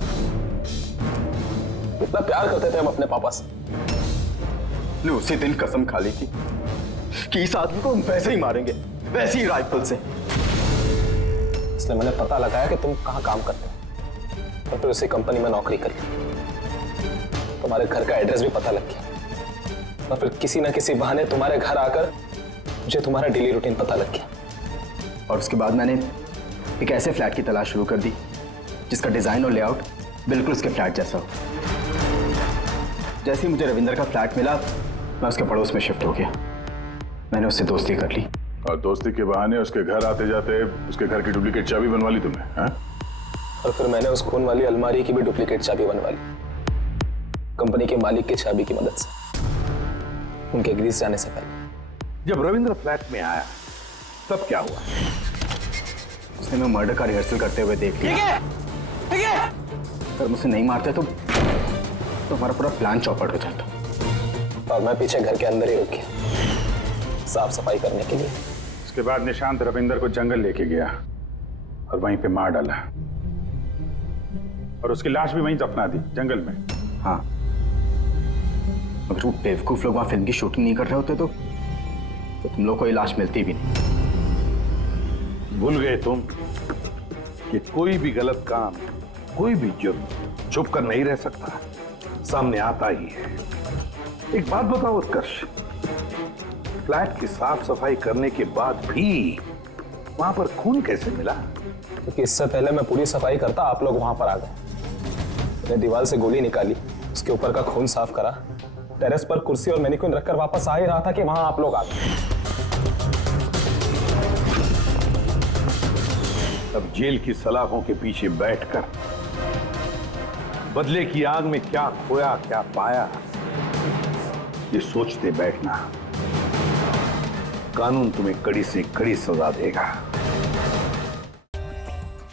इतना प्यार करते थे हम अपने पापा से। ने उसी दिन कसम खा ली थी कि इस आदमी को हम वैसे ही मारेंगे, वैसे ही राइफल से। इसलिए मैंने पता लगाया कि तुम कहाँ काम करते हो, और फिर उसी कंपनी में नौकरी कर ली। तुम्हारे घर का एड्रेस भी पता लग गया, और फिर किसी ना किसी बहाने तुम्हारे घर आकर मुझे तुम्हारा डेली रूटीन पता लग गया। और उसके बाद मैंने एक ऐसे फ्लैट की तलाश शुरू कर दी जिसका डिजाइन और लेआउट बिल्कुल उसके फ्लैट जैसा हो। जैसे ही मुझे रविंदर का फ्लैट मिला, मैं उसके पड़ोस में शिफ्ट हो गया। मैंने उससे दोस्ती कर ली, और दोस्ती के बहाने उसके घर आते जाते उसके घर की डुप्लीकेट चाबी बनवा ली तुमने? हाँ? और फिर मैंने उस खून वाली अलमारी की भी डुप्लीकेट चाबी बनवा ली, कंपनी के मालिक की चाबी की मदद से, उनके ग्रीस जाने से पहले। जब रविंद्र फ्लैट में आया तब क्या हुआ? उसने मैं मर्डर का रिहर्सल करते हुए देख लिया। ठीक है। अगर मुझसे नहीं मारते तो हमारा पूरा प्लान चौपट हो जाता। और मैं पीछे घर के अंदर ही रुक गया, साफ सफाई करने के लिए। उसके बाद निशांत रविंदर को जंगल लेके गया और वहीं पे मार डाला, और उसकी लाश भी वहीं दफना दी जंगल में। हाँ, अगर वो बेवकूफ लोग वहां फिल्म की शूटिंग नहीं कर रहे होते तो तुम लोग को ये लाश मिलती भी नहीं। भूल गए तुम कि कोई भी गलत काम, कोई भी जुर्म छुप कर नहीं रह सकता, सामने आता ही है। एक बात बताओ उत्कर्ष, फ्लैट की साफ सफाई करने के बाद भी वहां पर खून कैसे मिला? क्योंकि इससे पहले मैं पूरी सफाई करता, आप लोग वहां पर आ गए। मैंने दीवार से गोली निकाली, उसके ऊपर का खून साफ करा, टेरेस पर कुर्सी और मैनिक्विन रखकर वापस आ ही रहा था कि वहां आप लोग आ गए। अब जेल की सलाखों के पीछे बैठकर बदले की आग में क्या खोया क्या पाया, ये सोचते बैठना, कानून तुम्हें कड़ी से कड़ी सजा देगा।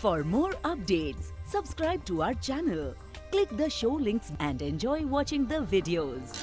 For more updates, subscribe to our channel, click the show links and enjoy watching the videos.